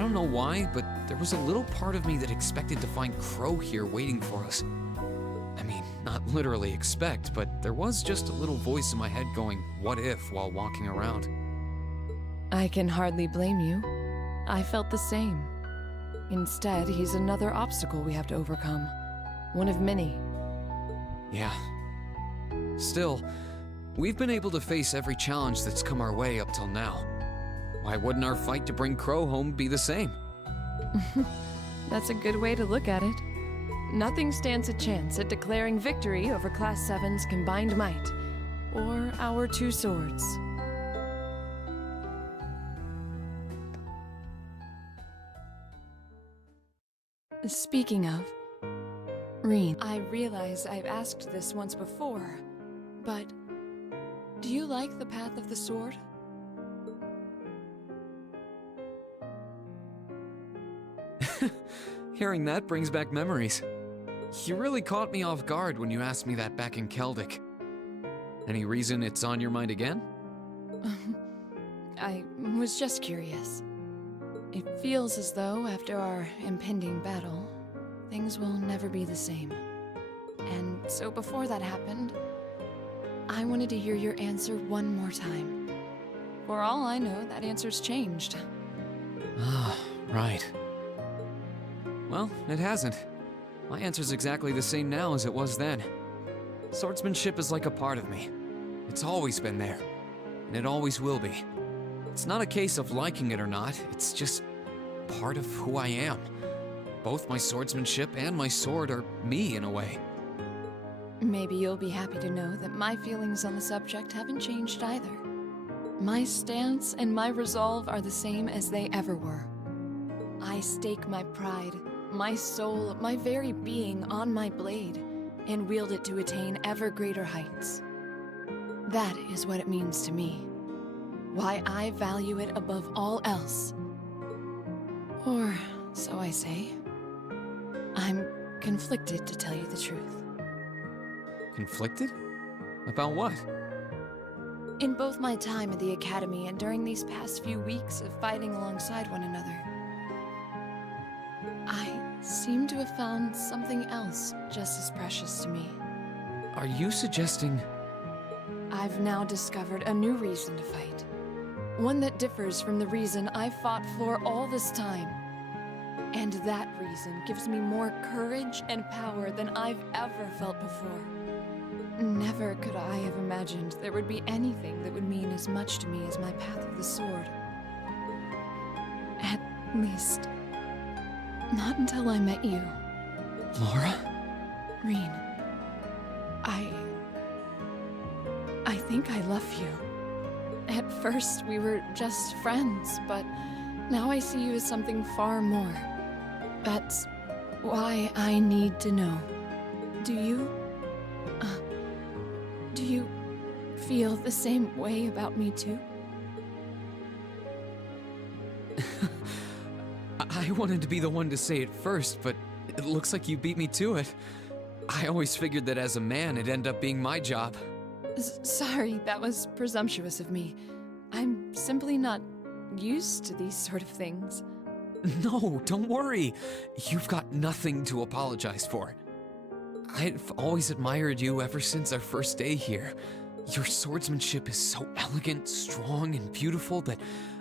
don't know why, but there was a little part of me that expected to find Crow here waiting for us. I mean, not literally expect, but there was just a little voice in my head going, what if, while walking around. I can hardly blame you. I felt the same. Instead, he's another obstacle we have to overcome. One of many. Yeah. Still, we've been able to face every challenge that's come our way up till now. Why wouldn't our fight to bring Crow home be the same? That's a good way to look at it. Nothing stands a chance at declaring victory over Class 7's combined might, or our two swords. Speaking of, Rean, I realize I've asked this once before, but do you like the path of the sword? Hearing that brings back memories. You really caught me off guard when you asked me that back in Celtic. Any reason it's on your mind again? I was just curious. It feels as though, after our impending battle, things will never be the same. And so before that happened, I wanted to hear your answer one more time. For all I know, that answer's changed. Ah, right. Well, it hasn't. My answer's exactly the same now as it was then. Swordsmanship is like a part of me. It's always been there, and it always will be. It's not a case of liking it or not, it's just part of who I am. Both my swordsmanship and my sword are me in a way. Maybe you'll be happy to know that my feelings on the subject haven't changed either. My stance and my resolve are the same as they ever were. I stake my pride, my soul, my very being on my blade, and wield it to attain ever greater heights. That is what it means to me. Why I value it above all else. Or so I say. I'm conflicted, to tell you the truth. Conflicted? About what? In both my time at the Academy and during these past few weeks of fighting alongside one another, I seem to have found something else just as precious to me. Are you suggesting... I've now discovered a new reason to fight. One that differs from the reason I fought for all this time. And that reason gives me more courage and power than I've ever felt before. Never could I have imagined there would be anything that would mean as much to me as my path of the sword. At least, not until I met you. Laura? Rean, I think I love you. At first, we were just friends, but now I see you as something far more. That's why I need to know. Do you feel the same way about me too? I wanted to be the one to say it first, but it looks like you beat me to it. I always figured that as a man, it'd end up being my job. Sorry, that was presumptuous of me. I'm simply not used to these sort of things. No, don't worry. You've got nothing to apologize for. I've always admired you ever since our first day here. Your swordsmanship is so elegant, strong, and beautiful that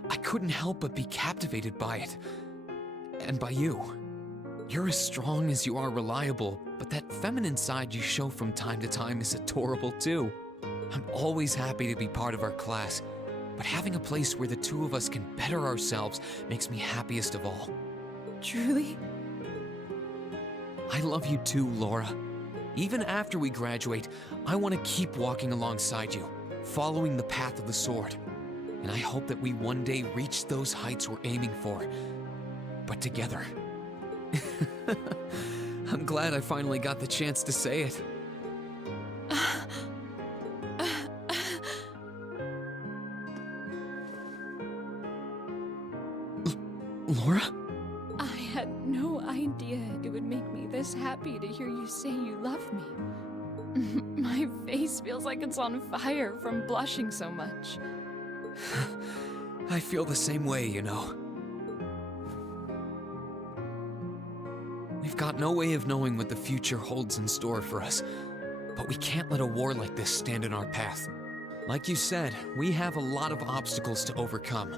I couldn't help but be captivated by it. And by you. You're as strong as you are reliable, but that feminine side you show from time to time is adorable too. I'm always happy to be part of our class, but having a place where the two of us can better ourselves makes me happiest of all. Truly? I love you too, Laura. Even after we graduate, I want to keep walking alongside you, following the path of the sword. And I hope that we one day reach those heights we're aiming for, but together. I'm glad I finally got the chance to say it. Laura? I had no idea it would make me this happy to hear you say you love me. My face feels like it's on fire from blushing so much. I feel the same way, you know. got no way of knowing what the future holds in store for us. But we can't let a war like this stand in our path. Like you said, we have a lot of obstacles to overcome.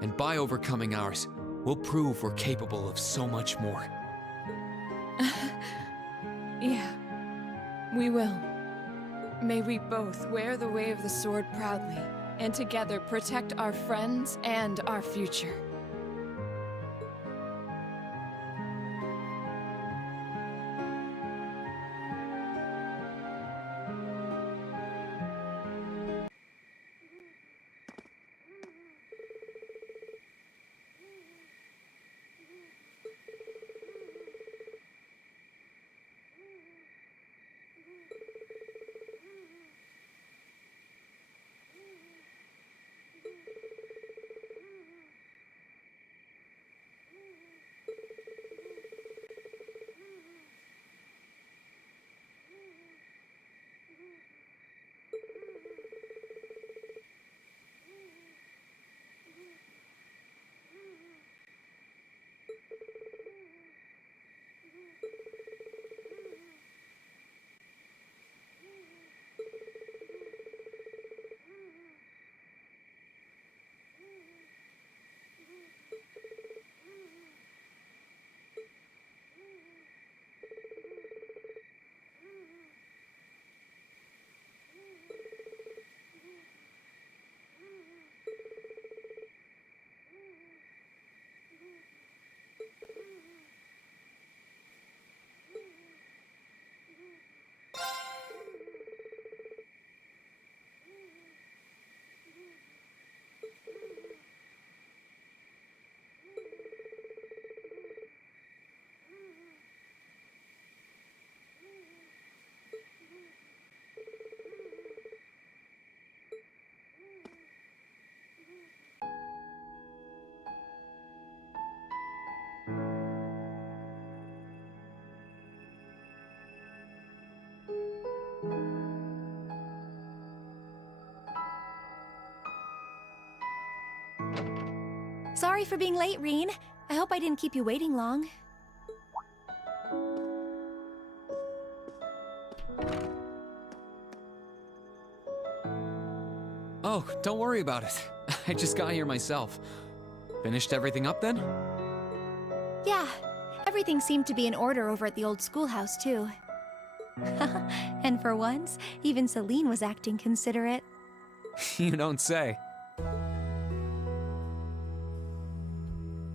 And by overcoming ours, we'll prove we're capable of so much more. Yeah, we will. May we both wear the way of the sword proudly, and together protect our friends and our future. Sorry for being late, Reen. I hope I didn't keep you waiting long. Oh, don't worry about it. I just got here myself. Finished everything up then? Yeah, everything seemed to be in order over at the old schoolhouse, too. And for once, even Celine was acting considerate. You don't say.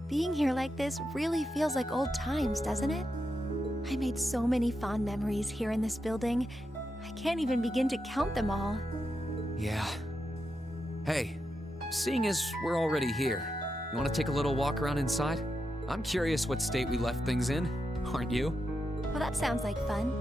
Being here like this really feels like old times, doesn't it? I made so many fond memories here in this building. I can't even begin to count them all. Yeah. Hey, seeing as we're already here, you want to take a little walk around inside? I'm curious what state we left things in, aren't you? Well, that sounds like fun.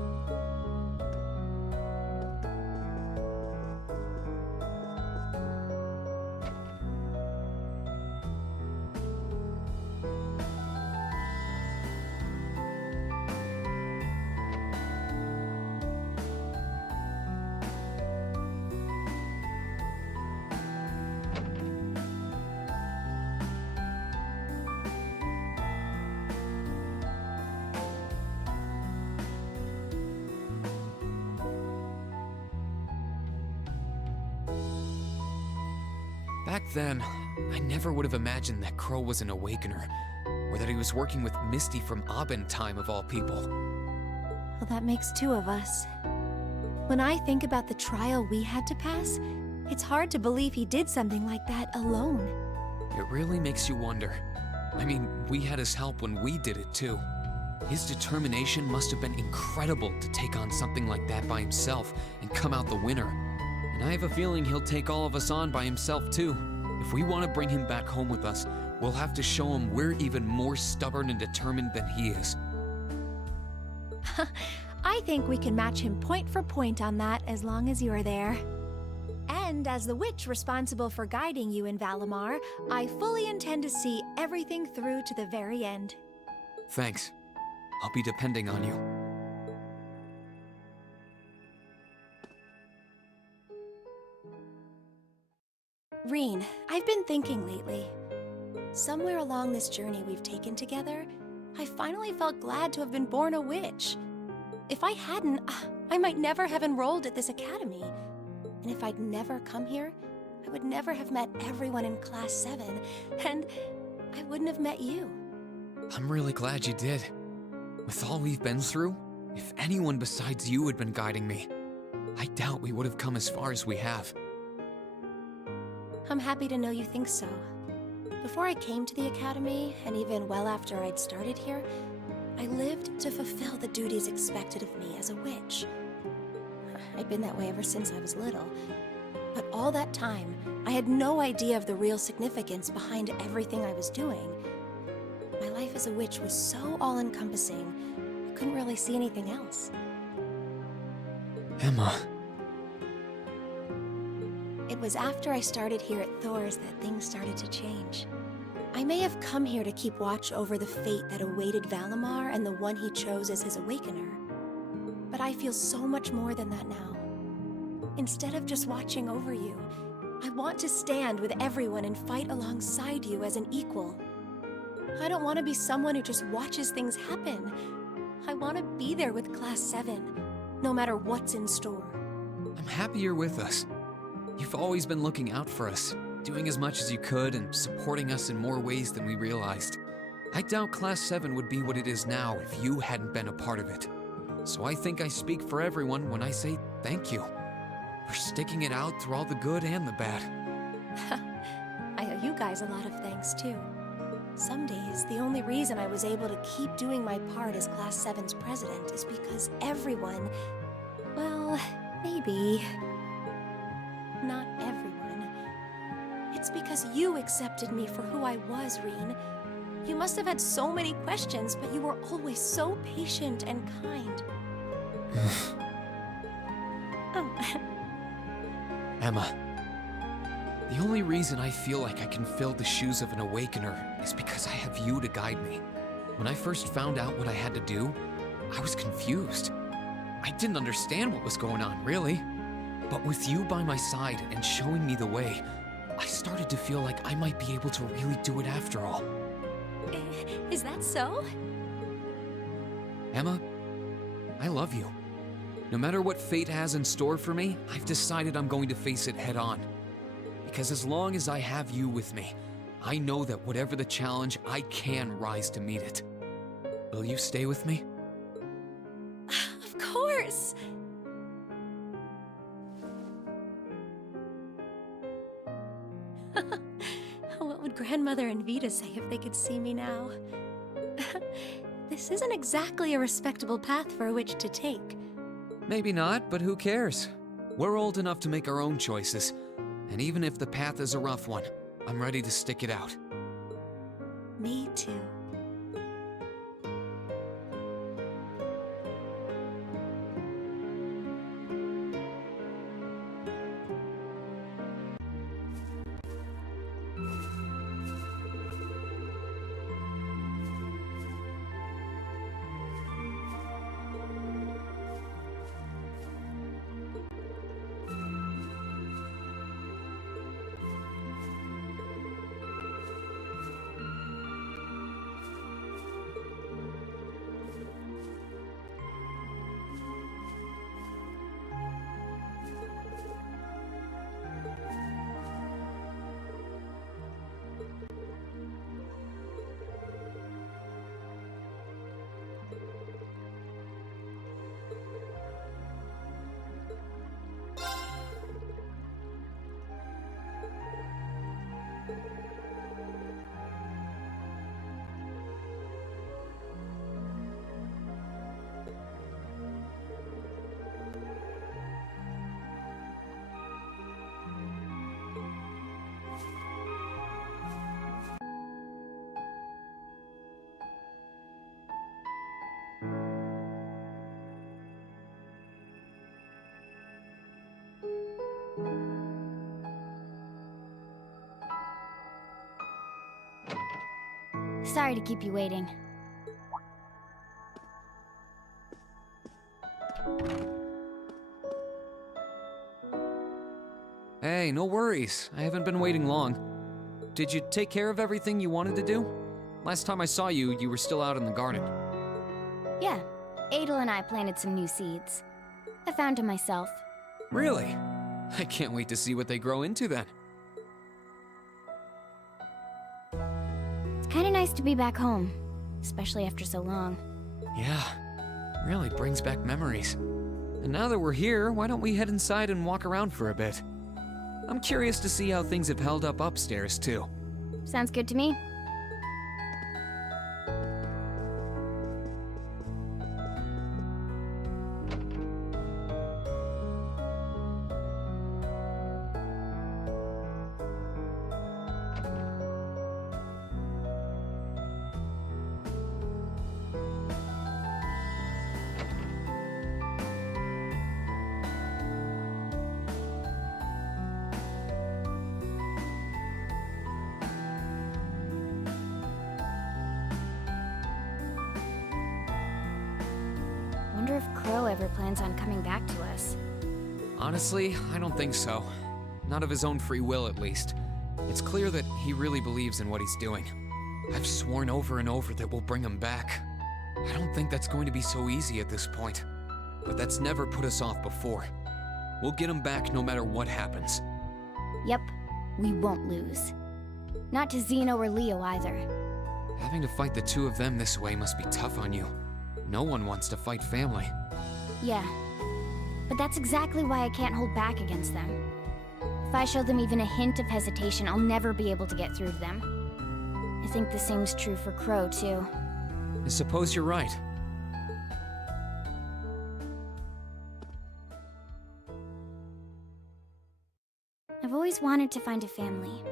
Back then, I never would have imagined that Crow was an Awakener, or that he was working with Misty from Abin time of all people. Well, that makes two of us. When I think about the trial we had to pass, it's hard to believe he did something like that alone. It really makes you wonder. I mean, we had his help when we did it too. His determination must have been incredible to take on something like that by himself and come out the winner. And I have a feeling he'll take all of us on by himself too. If we want to bring him back home with us, we'll have to show him we're even more stubborn and determined than he is. I think we can match him point for point on that as long as you're there. And as the witch responsible for guiding you in Valimar, I fully intend to see everything through to the very end. Thanks. I'll be depending on you. Reen, I've been thinking lately. Somewhere along this journey we've taken together, I finally felt glad to have been born a witch. If I hadn't, I might never have enrolled at this academy. And if I'd never come here, I would never have met everyone in Class 7, and I wouldn't have met you. I'm really glad you did. With all we've been through, if anyone besides you had been guiding me, I doubt we would have come as far as we have. I'm happy to know you think so. Before I came to the academy, and even well after I'd started here, I lived to fulfill the duties expected of me as a witch. I'd been that way ever since I was little. But all that time, I had no idea of the real significance behind everything I was doing. My life as a witch was so all-encompassing, I couldn't really see anything else. Emma. It was after I started here at Thor's that things started to change. I may have come here to keep watch over the fate that awaited Valimar and the one he chose as his awakener. But I feel so much more than that now. Instead of just watching over you, I want to stand with everyone and fight alongside you as an equal. I don't want to be someone who just watches things happen. I want to be there with Class 7, no matter what's in store. I'm happy you're with us. You've always been looking out for us, doing as much as you could and supporting us in more ways than we realized. I doubt Class 7 would be what it is now if you hadn't been a part of it. So I think I speak for everyone when I say thank you for sticking it out through all the good and the bad. I owe you guys a lot of thanks, too. Some days, the only reason I was able to keep doing my part as Class 7's president is because everyone, well, maybe not everyone. It's because you accepted me for who I was, Rean. You must have had so many questions, but you were always so patient and kind. Oh. Emma, the only reason I feel like I can fill the shoes of an awakener is because I have you to guide me. When I first found out what I had to do, I was confused. I didn't understand what was going on, really. But with you by my side and showing me the way, I started to feel like I might be able to really do it after all. Is that so? Emma, I love you. No matter what fate has in store for me, I've decided I'm going to face it head on. Because as long as I have you with me, I know that whatever the challenge, I can rise to meet it. Will you stay with me? Of course! What would Grandmother and Vita say if they could see me now? This isn't exactly a respectable path for a witch to take. Maybe not, but who cares? We're old enough to make our own choices, and even if the path is a rough one, I'm ready to stick it out. Me too. Sorry to keep you waiting. Hey, no worries. I haven't been waiting long. Did you take care of everything you wanted to do? Last time I saw you, you were still out in the garden. Yeah, Adel and I planted some new seeds. I found them myself. Really? I can't wait to see what they grow into then. It's kinda nice to be back home, especially after so long. Yeah, really brings back memories. And now that we're here, why don't we head inside and walk around for a bit? I'm curious to see how things have held up upstairs, too. Sounds good to me. Wonder if Crow ever plans on coming back to us. Honestly, I don't think so. Not of his own free will, at least. It's clear that he really believes in what he's doing. I've sworn over and over that we'll bring him back. I don't think that's going to be so easy at this point. But that's never put us off before. We'll get him back no matter what happens. Yep, we won't lose. Not to Zeno or Leo either. Having to fight the two of them this way must be tough on you. No one wants to fight family. Yeah, but that's exactly why I can't hold back against them. If I show them even a hint of hesitation, I'll never be able to get through to them. I think the same's true for Crow, too. I suppose you're right. I've always wanted to find a family.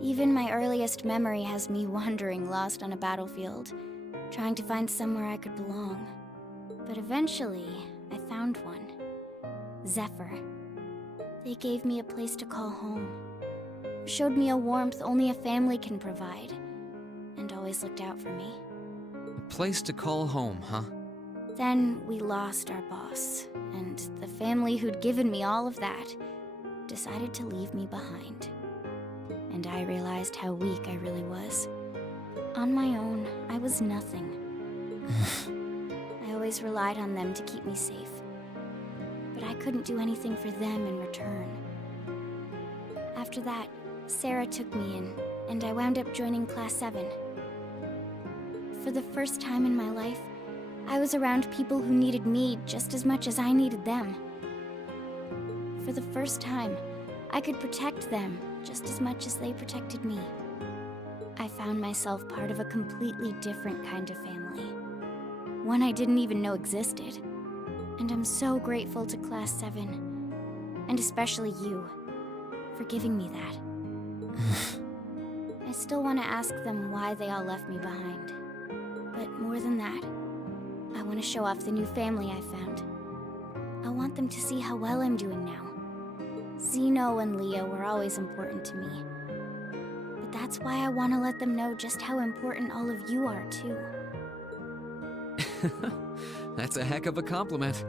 Even my earliest memory has me wandering lost on a battlefield, trying to find somewhere I could belong. But eventually, I found one. Zephyr. They gave me a place to call home. Showed me a warmth only a family can provide. And always looked out for me. A place to call home, huh? Then we lost our boss, and the family who'd given me all of that decided to leave me behind. And I realized how weak I really was. On my own, I was nothing. I always relied on them to keep me safe. But I couldn't do anything for them in return. After that, Sara took me in, and I wound up joining Class 7. For the first time in my life, I was around people who needed me just as much as I needed them. For the first time, I could protect them just as much as they protected me. I found myself part of a completely different kind of family. One I didn't even know existed. And I'm so grateful to Class 7, and especially you, for giving me that. I still want to ask them why they all left me behind. But more than that, I want to show off the new family I found. I want them to see how well I'm doing now. Zeno and Leo were always important to me. But that's why I want to let them know just how important all of you are, too. That's a heck of a compliment.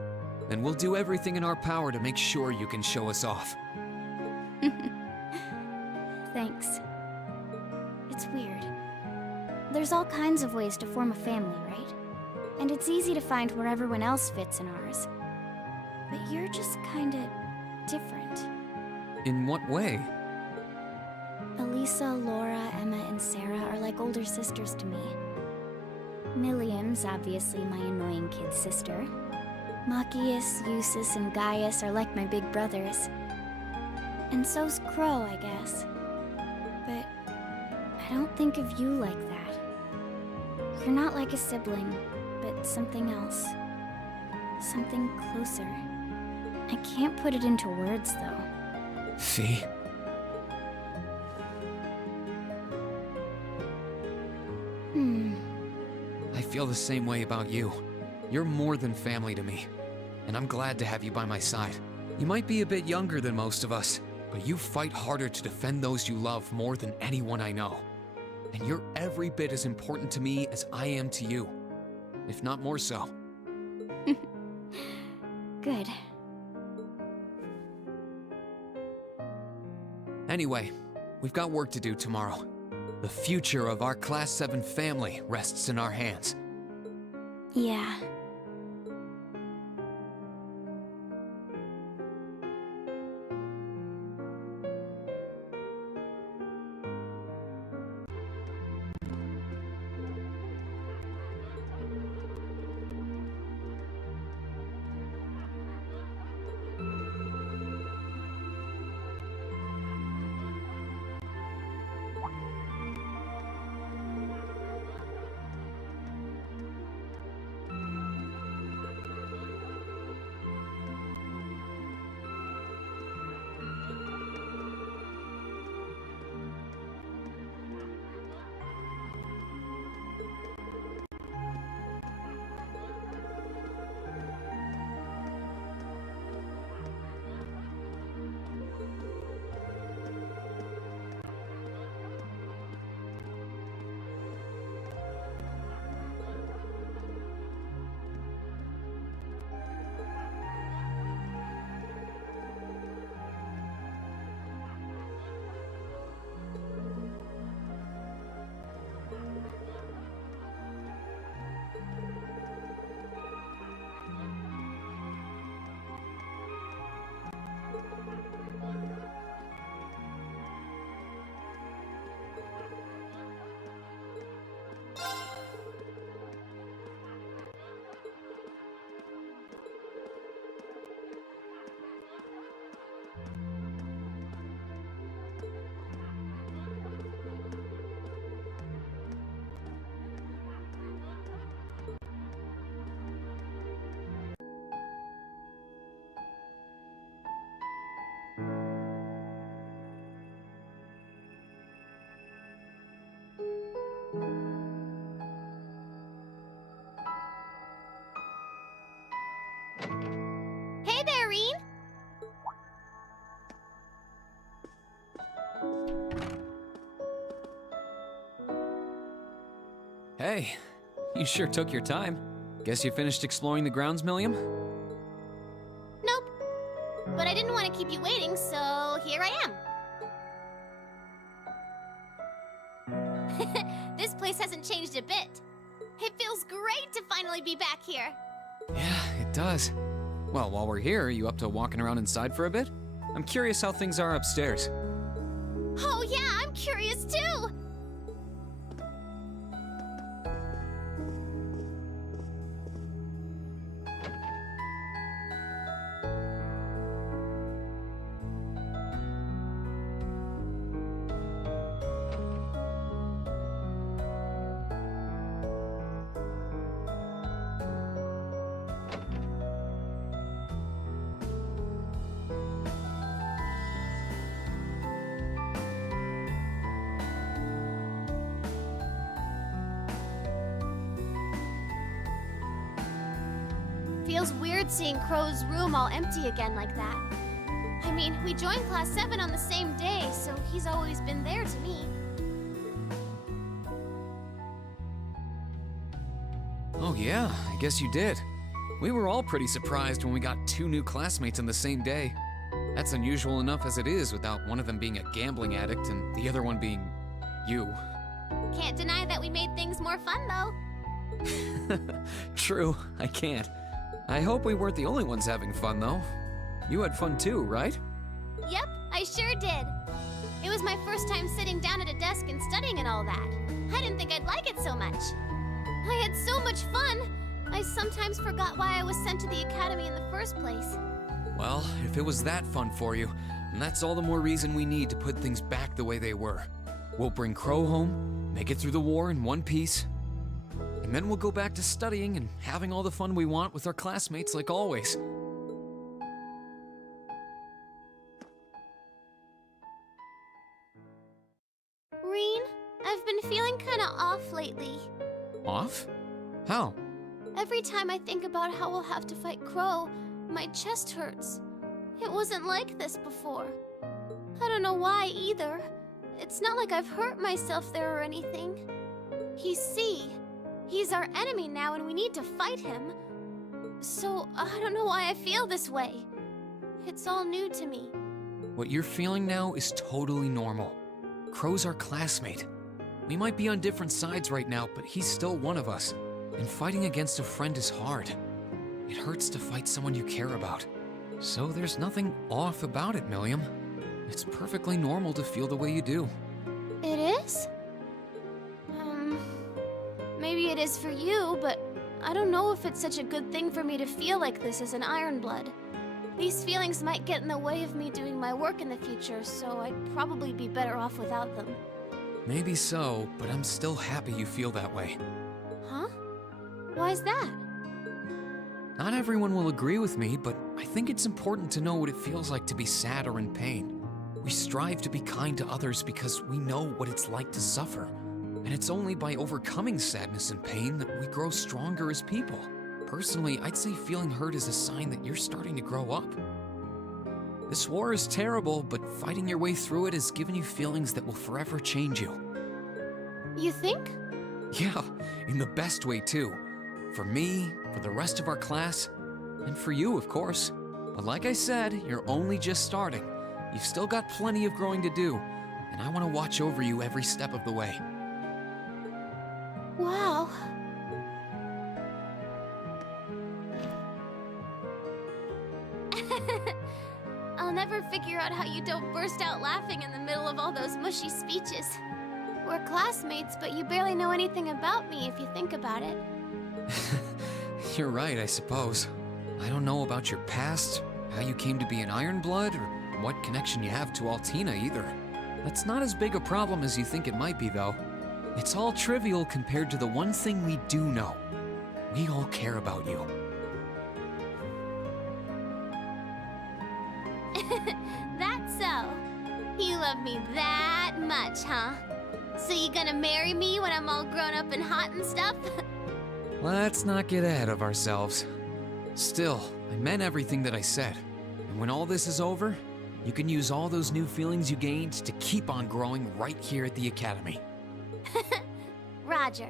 And we'll do everything in our power to make sure you can show us off. Thanks. It's weird. There's all kinds of ways to form a family, right? And it's easy to find where everyone else fits in ours. But you're just kinda different. In what way? Alisa, Laura, Emma, and Sara are like older sisters to me. Millium's obviously my annoying kid sister. Machias, Jusis, and Gaius are like my big brothers. And so's Crow, I guess. But I don't think of you like that. You're not like a sibling, but something else. Something closer. I can't put it into words, though. Fee? I feel the same way about you. You're more than family to me, and I'm glad to have you by my side. You might be a bit younger than most of us, but you fight harder to defend those you love more than anyone I know. And you're every bit as important to me as I am to you, if not more so. Good. Anyway, we've got work to do tomorrow. The future of our Class 7 family rests in our hands. Yeah. Hey there, Reen! Hey, you sure took your time. Guess you finished exploring the grounds, Millium? Nope. But I didn't want to keep you waiting, so here I am. This place hasn't changed a bit. It feels great to finally be back here. Yeah, it does. Well, while we're here, are you up to walking around inside for a bit? I'm curious how things are upstairs. Oh yeah, I'm curious too! Feels weird seeing Crow's room all empty again like that. I mean, we joined Class 7 on the same day, so he's always been there to me. Oh yeah, I guess you did. We were all pretty surprised when we got 2 new classmates on the same day. That's unusual enough as it is without one of them being a gambling addict and the other one being you. Can't deny that we made things more fun, though. True, I can't. I hope we weren't the only ones having fun, though. You had fun too, right? Yep, I sure did. It was my first time sitting down at a desk and studying and all that. I didn't think I'd like it so much. I had so much fun, I sometimes forgot why I was sent to the academy in the first place. Well, if it was that fun for you, then that's all the more reason we need to put things back the way they were. We'll bring Crow home, make it through the war in one piece, and then we'll go back to studying and having all the fun we want with our classmates like always. Reen, I've been feeling kinda off lately. Off? How? Every time I think about how we'll have to fight Crow, my chest hurts. It wasn't like this before. I don't know why either. It's not like I've hurt myself there or anything. He's C. He's our enemy now and we need to fight him. So, I don't know why I feel this way. It's all new to me. What you're feeling now is totally normal. Crow's our classmate. We might be on different sides right now, but he's still one of us. And fighting against a friend is hard. It hurts to fight someone you care about. So there's nothing off about it, Millium. It's perfectly normal to feel the way you do. It is? Maybe it is for you, but I don't know if it's such a good thing for me to feel like this as an Ironblood. These feelings might get in the way of me doing my work in the future, so I'd probably be better off without them. Maybe so, but I'm still happy you feel that way. Huh? Why's that? Not everyone will agree with me, but I think it's important to know what it feels like to be sad or in pain. We strive to be kind to others because we know what it's like to suffer. And it's only by overcoming sadness and pain that we grow stronger as people. Personally, I'd say feeling hurt is a sign that you're starting to grow up. This war is terrible, but fighting your way through it has given you feelings that will forever change you. You think? Yeah, in the best way too. For me, for the rest of our class, and for you, of course. But like I said, you're only just starting. You've still got plenty of growing to do, and I want to watch over you every step of the way. Wow. I'll never figure out how you don't burst out laughing in the middle of all those mushy speeches. We're classmates, but you barely know anything about me if you think about it. You're right, I suppose. I don't know about your past, how you came to be an Ironblood, or what connection you have to Altina either. That's not as big a problem as you think it might be, though. It's all trivial compared to the one thing we do know. We all care about you. That's so. You love me that much, huh? So you gonna marry me when I'm all grown up and hot and stuff? Let's not get ahead of ourselves. Still, I meant everything that I said. And when all this is over, you can use all those new feelings you gained to keep on growing right here at the Academy. Roger.